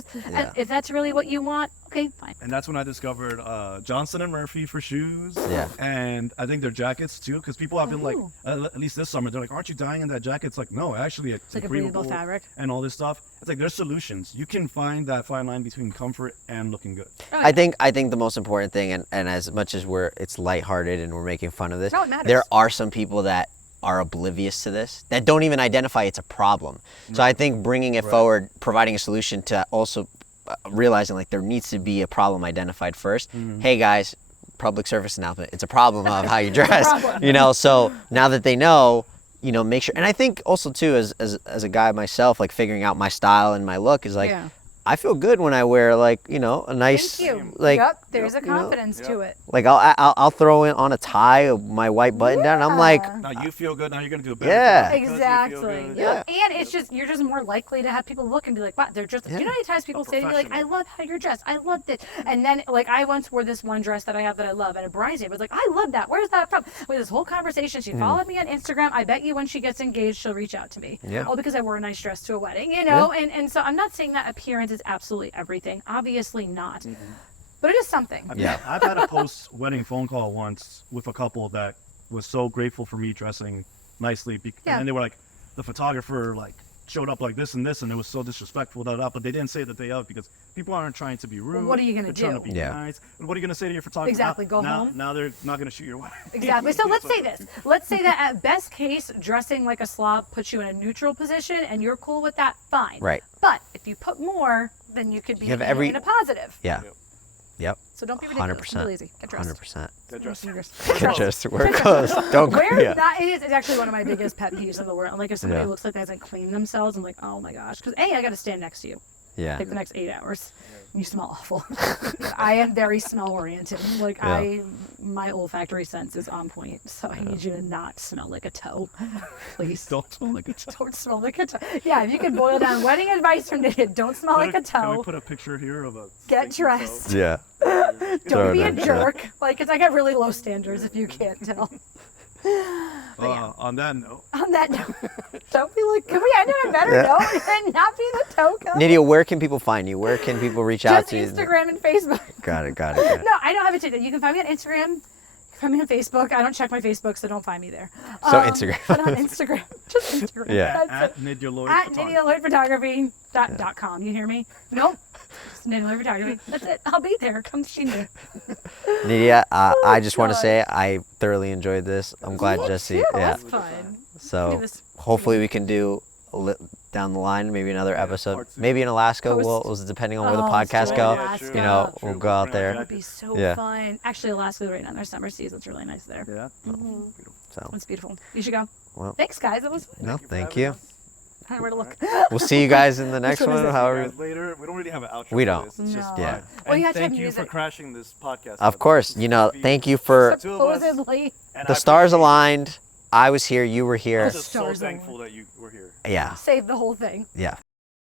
If that's really what you want, okay, fine. And that's when I discovered Johnson and Murphy for shoes. Yeah. And I think their jackets too, because people have been like, at least this summer, they're like, aren't you dying in that jacket? It's like, no, actually, it's like a breathable fabric and all this stuff. It's like there's solutions. You can find that fine line between comfort and looking good. I think the most important thing, and as much as it's lighthearted and we're making fun of this, there are some people that are oblivious to this, that don't even identify it's a problem. So I think bringing it forward, providing a solution to also realizing like there needs to be a problem identified first. Hey guys, public service announcement, it's a problem of how you dress. So now that they know, make sure. And I think also too, as a guy myself, like figuring out my style and my look is like, I feel good when I wear like, a nice, like, there's a confidence to it. Like I'll throw in on a tie, my white button down. And I'm like, now you feel good. Now you're gonna do a better job. Exactly. Yeah. And it's just, you're just more likely to have people look and be like, wow, they're just, you know how many times people say to me like, I love how you're dressed. I love this. And then like I once wore this one dress that I have that I love, and a bridesmaid was like, I love that. Where's that from? With this whole conversation, she followed me on Instagram. I bet you when she gets engaged, she'll reach out to me. Yeah. Oh, because I wore a nice dress to a wedding, And so I'm not saying that appearance is absolutely everything. Obviously not. But it is something. I've had a post-wedding phone call once with a couple that was so grateful for me dressing nicely. And then they were like, the photographer like showed up like this and this, and it was so disrespectful, but they didn't say the day of because people aren't trying to be rude. Well, what are you gonna They're do? Trying to be nice. And what are you gonna say to your photographer? Exactly. Go home. Now they're not gonna shoot your wife. Exactly. So let's say this. Let's say that at best case, dressing like a slob puts you in a neutral position, and you're cool with that. Fine. Right. But if you put more, then you could be have in a positive. Yeah. Yep. So don't be ridiculous. 100%. Don't be lazy. Get dressed. 100%. Get dressed. Get dressed. Wear clothes. Don't Where yeah. that is actually one of my biggest pet peeves in the world. Like if somebody Yeah. looks like they hasn't cleaned themselves, I'm like, oh my gosh. Because I got to stand next to you. Yeah. Like the next 8 hours. You smell awful. I am very smell oriented. Like my olfactory sense is on point. So I need you to not smell like a toe. Please. Don't smell like a toe. Don't smell like a toe. Yeah, if you could boil down wedding advice from Nidya, don't smell like a Can we toe. put a picture here of a Get stinky dressed. toe? Yeah. Don't be a Totally. jerk. Like, 'cause I got really low standards if you can't tell. On that note, On that note, don't be like, can we end on a better note and not be the token? Nydia, where can people find you? Where can people reach out Just to you? Instagram and Facebook. Got it. Got it. No, I don't have a TikTok. You can find me on Instagram. You can find me on Facebook. I don't check my Facebook, so don't find me there. So Instagram. But on Instagram. Just Instagram. Yeah. That's at Nidya Lloyd. At Photography. Nidya Lloyd Photography .com. You hear me? Nope. Just Nidya Lloyd Photography. That's it. I'll be there. Come see me. Nydia, I just want to God. say I thoroughly enjoyed this. I'm glad Jesse. It Yeah. was fun. So Do this. hopefully we can do down the line maybe another episode. part two. Maybe in Alaska. Post- We'll depending on where the Oh, podcast sure. go. Alaska. You know, True. we'll go out Bring it there. It would be so Yeah. fun. Actually, Alaska right now, their summer season. It's really nice there. Yeah. So It's beautiful. You should go. Well, Thanks, guys. It was fun. no, thank you. I don't know where to look. We'll see you guys in the next one is one. it? However, Later, we don't really have an outro. We for don't. This. It's just No. Yeah. fun. Well, you And have to have thank you for music. crashing this podcast. of course, you know, thank you for Two of us, Supposedly. and the I stars appreciate- aligned. I was here. You were I'm here. just so Stars thankful that you were here. Yeah. Save the whole thing. Yeah.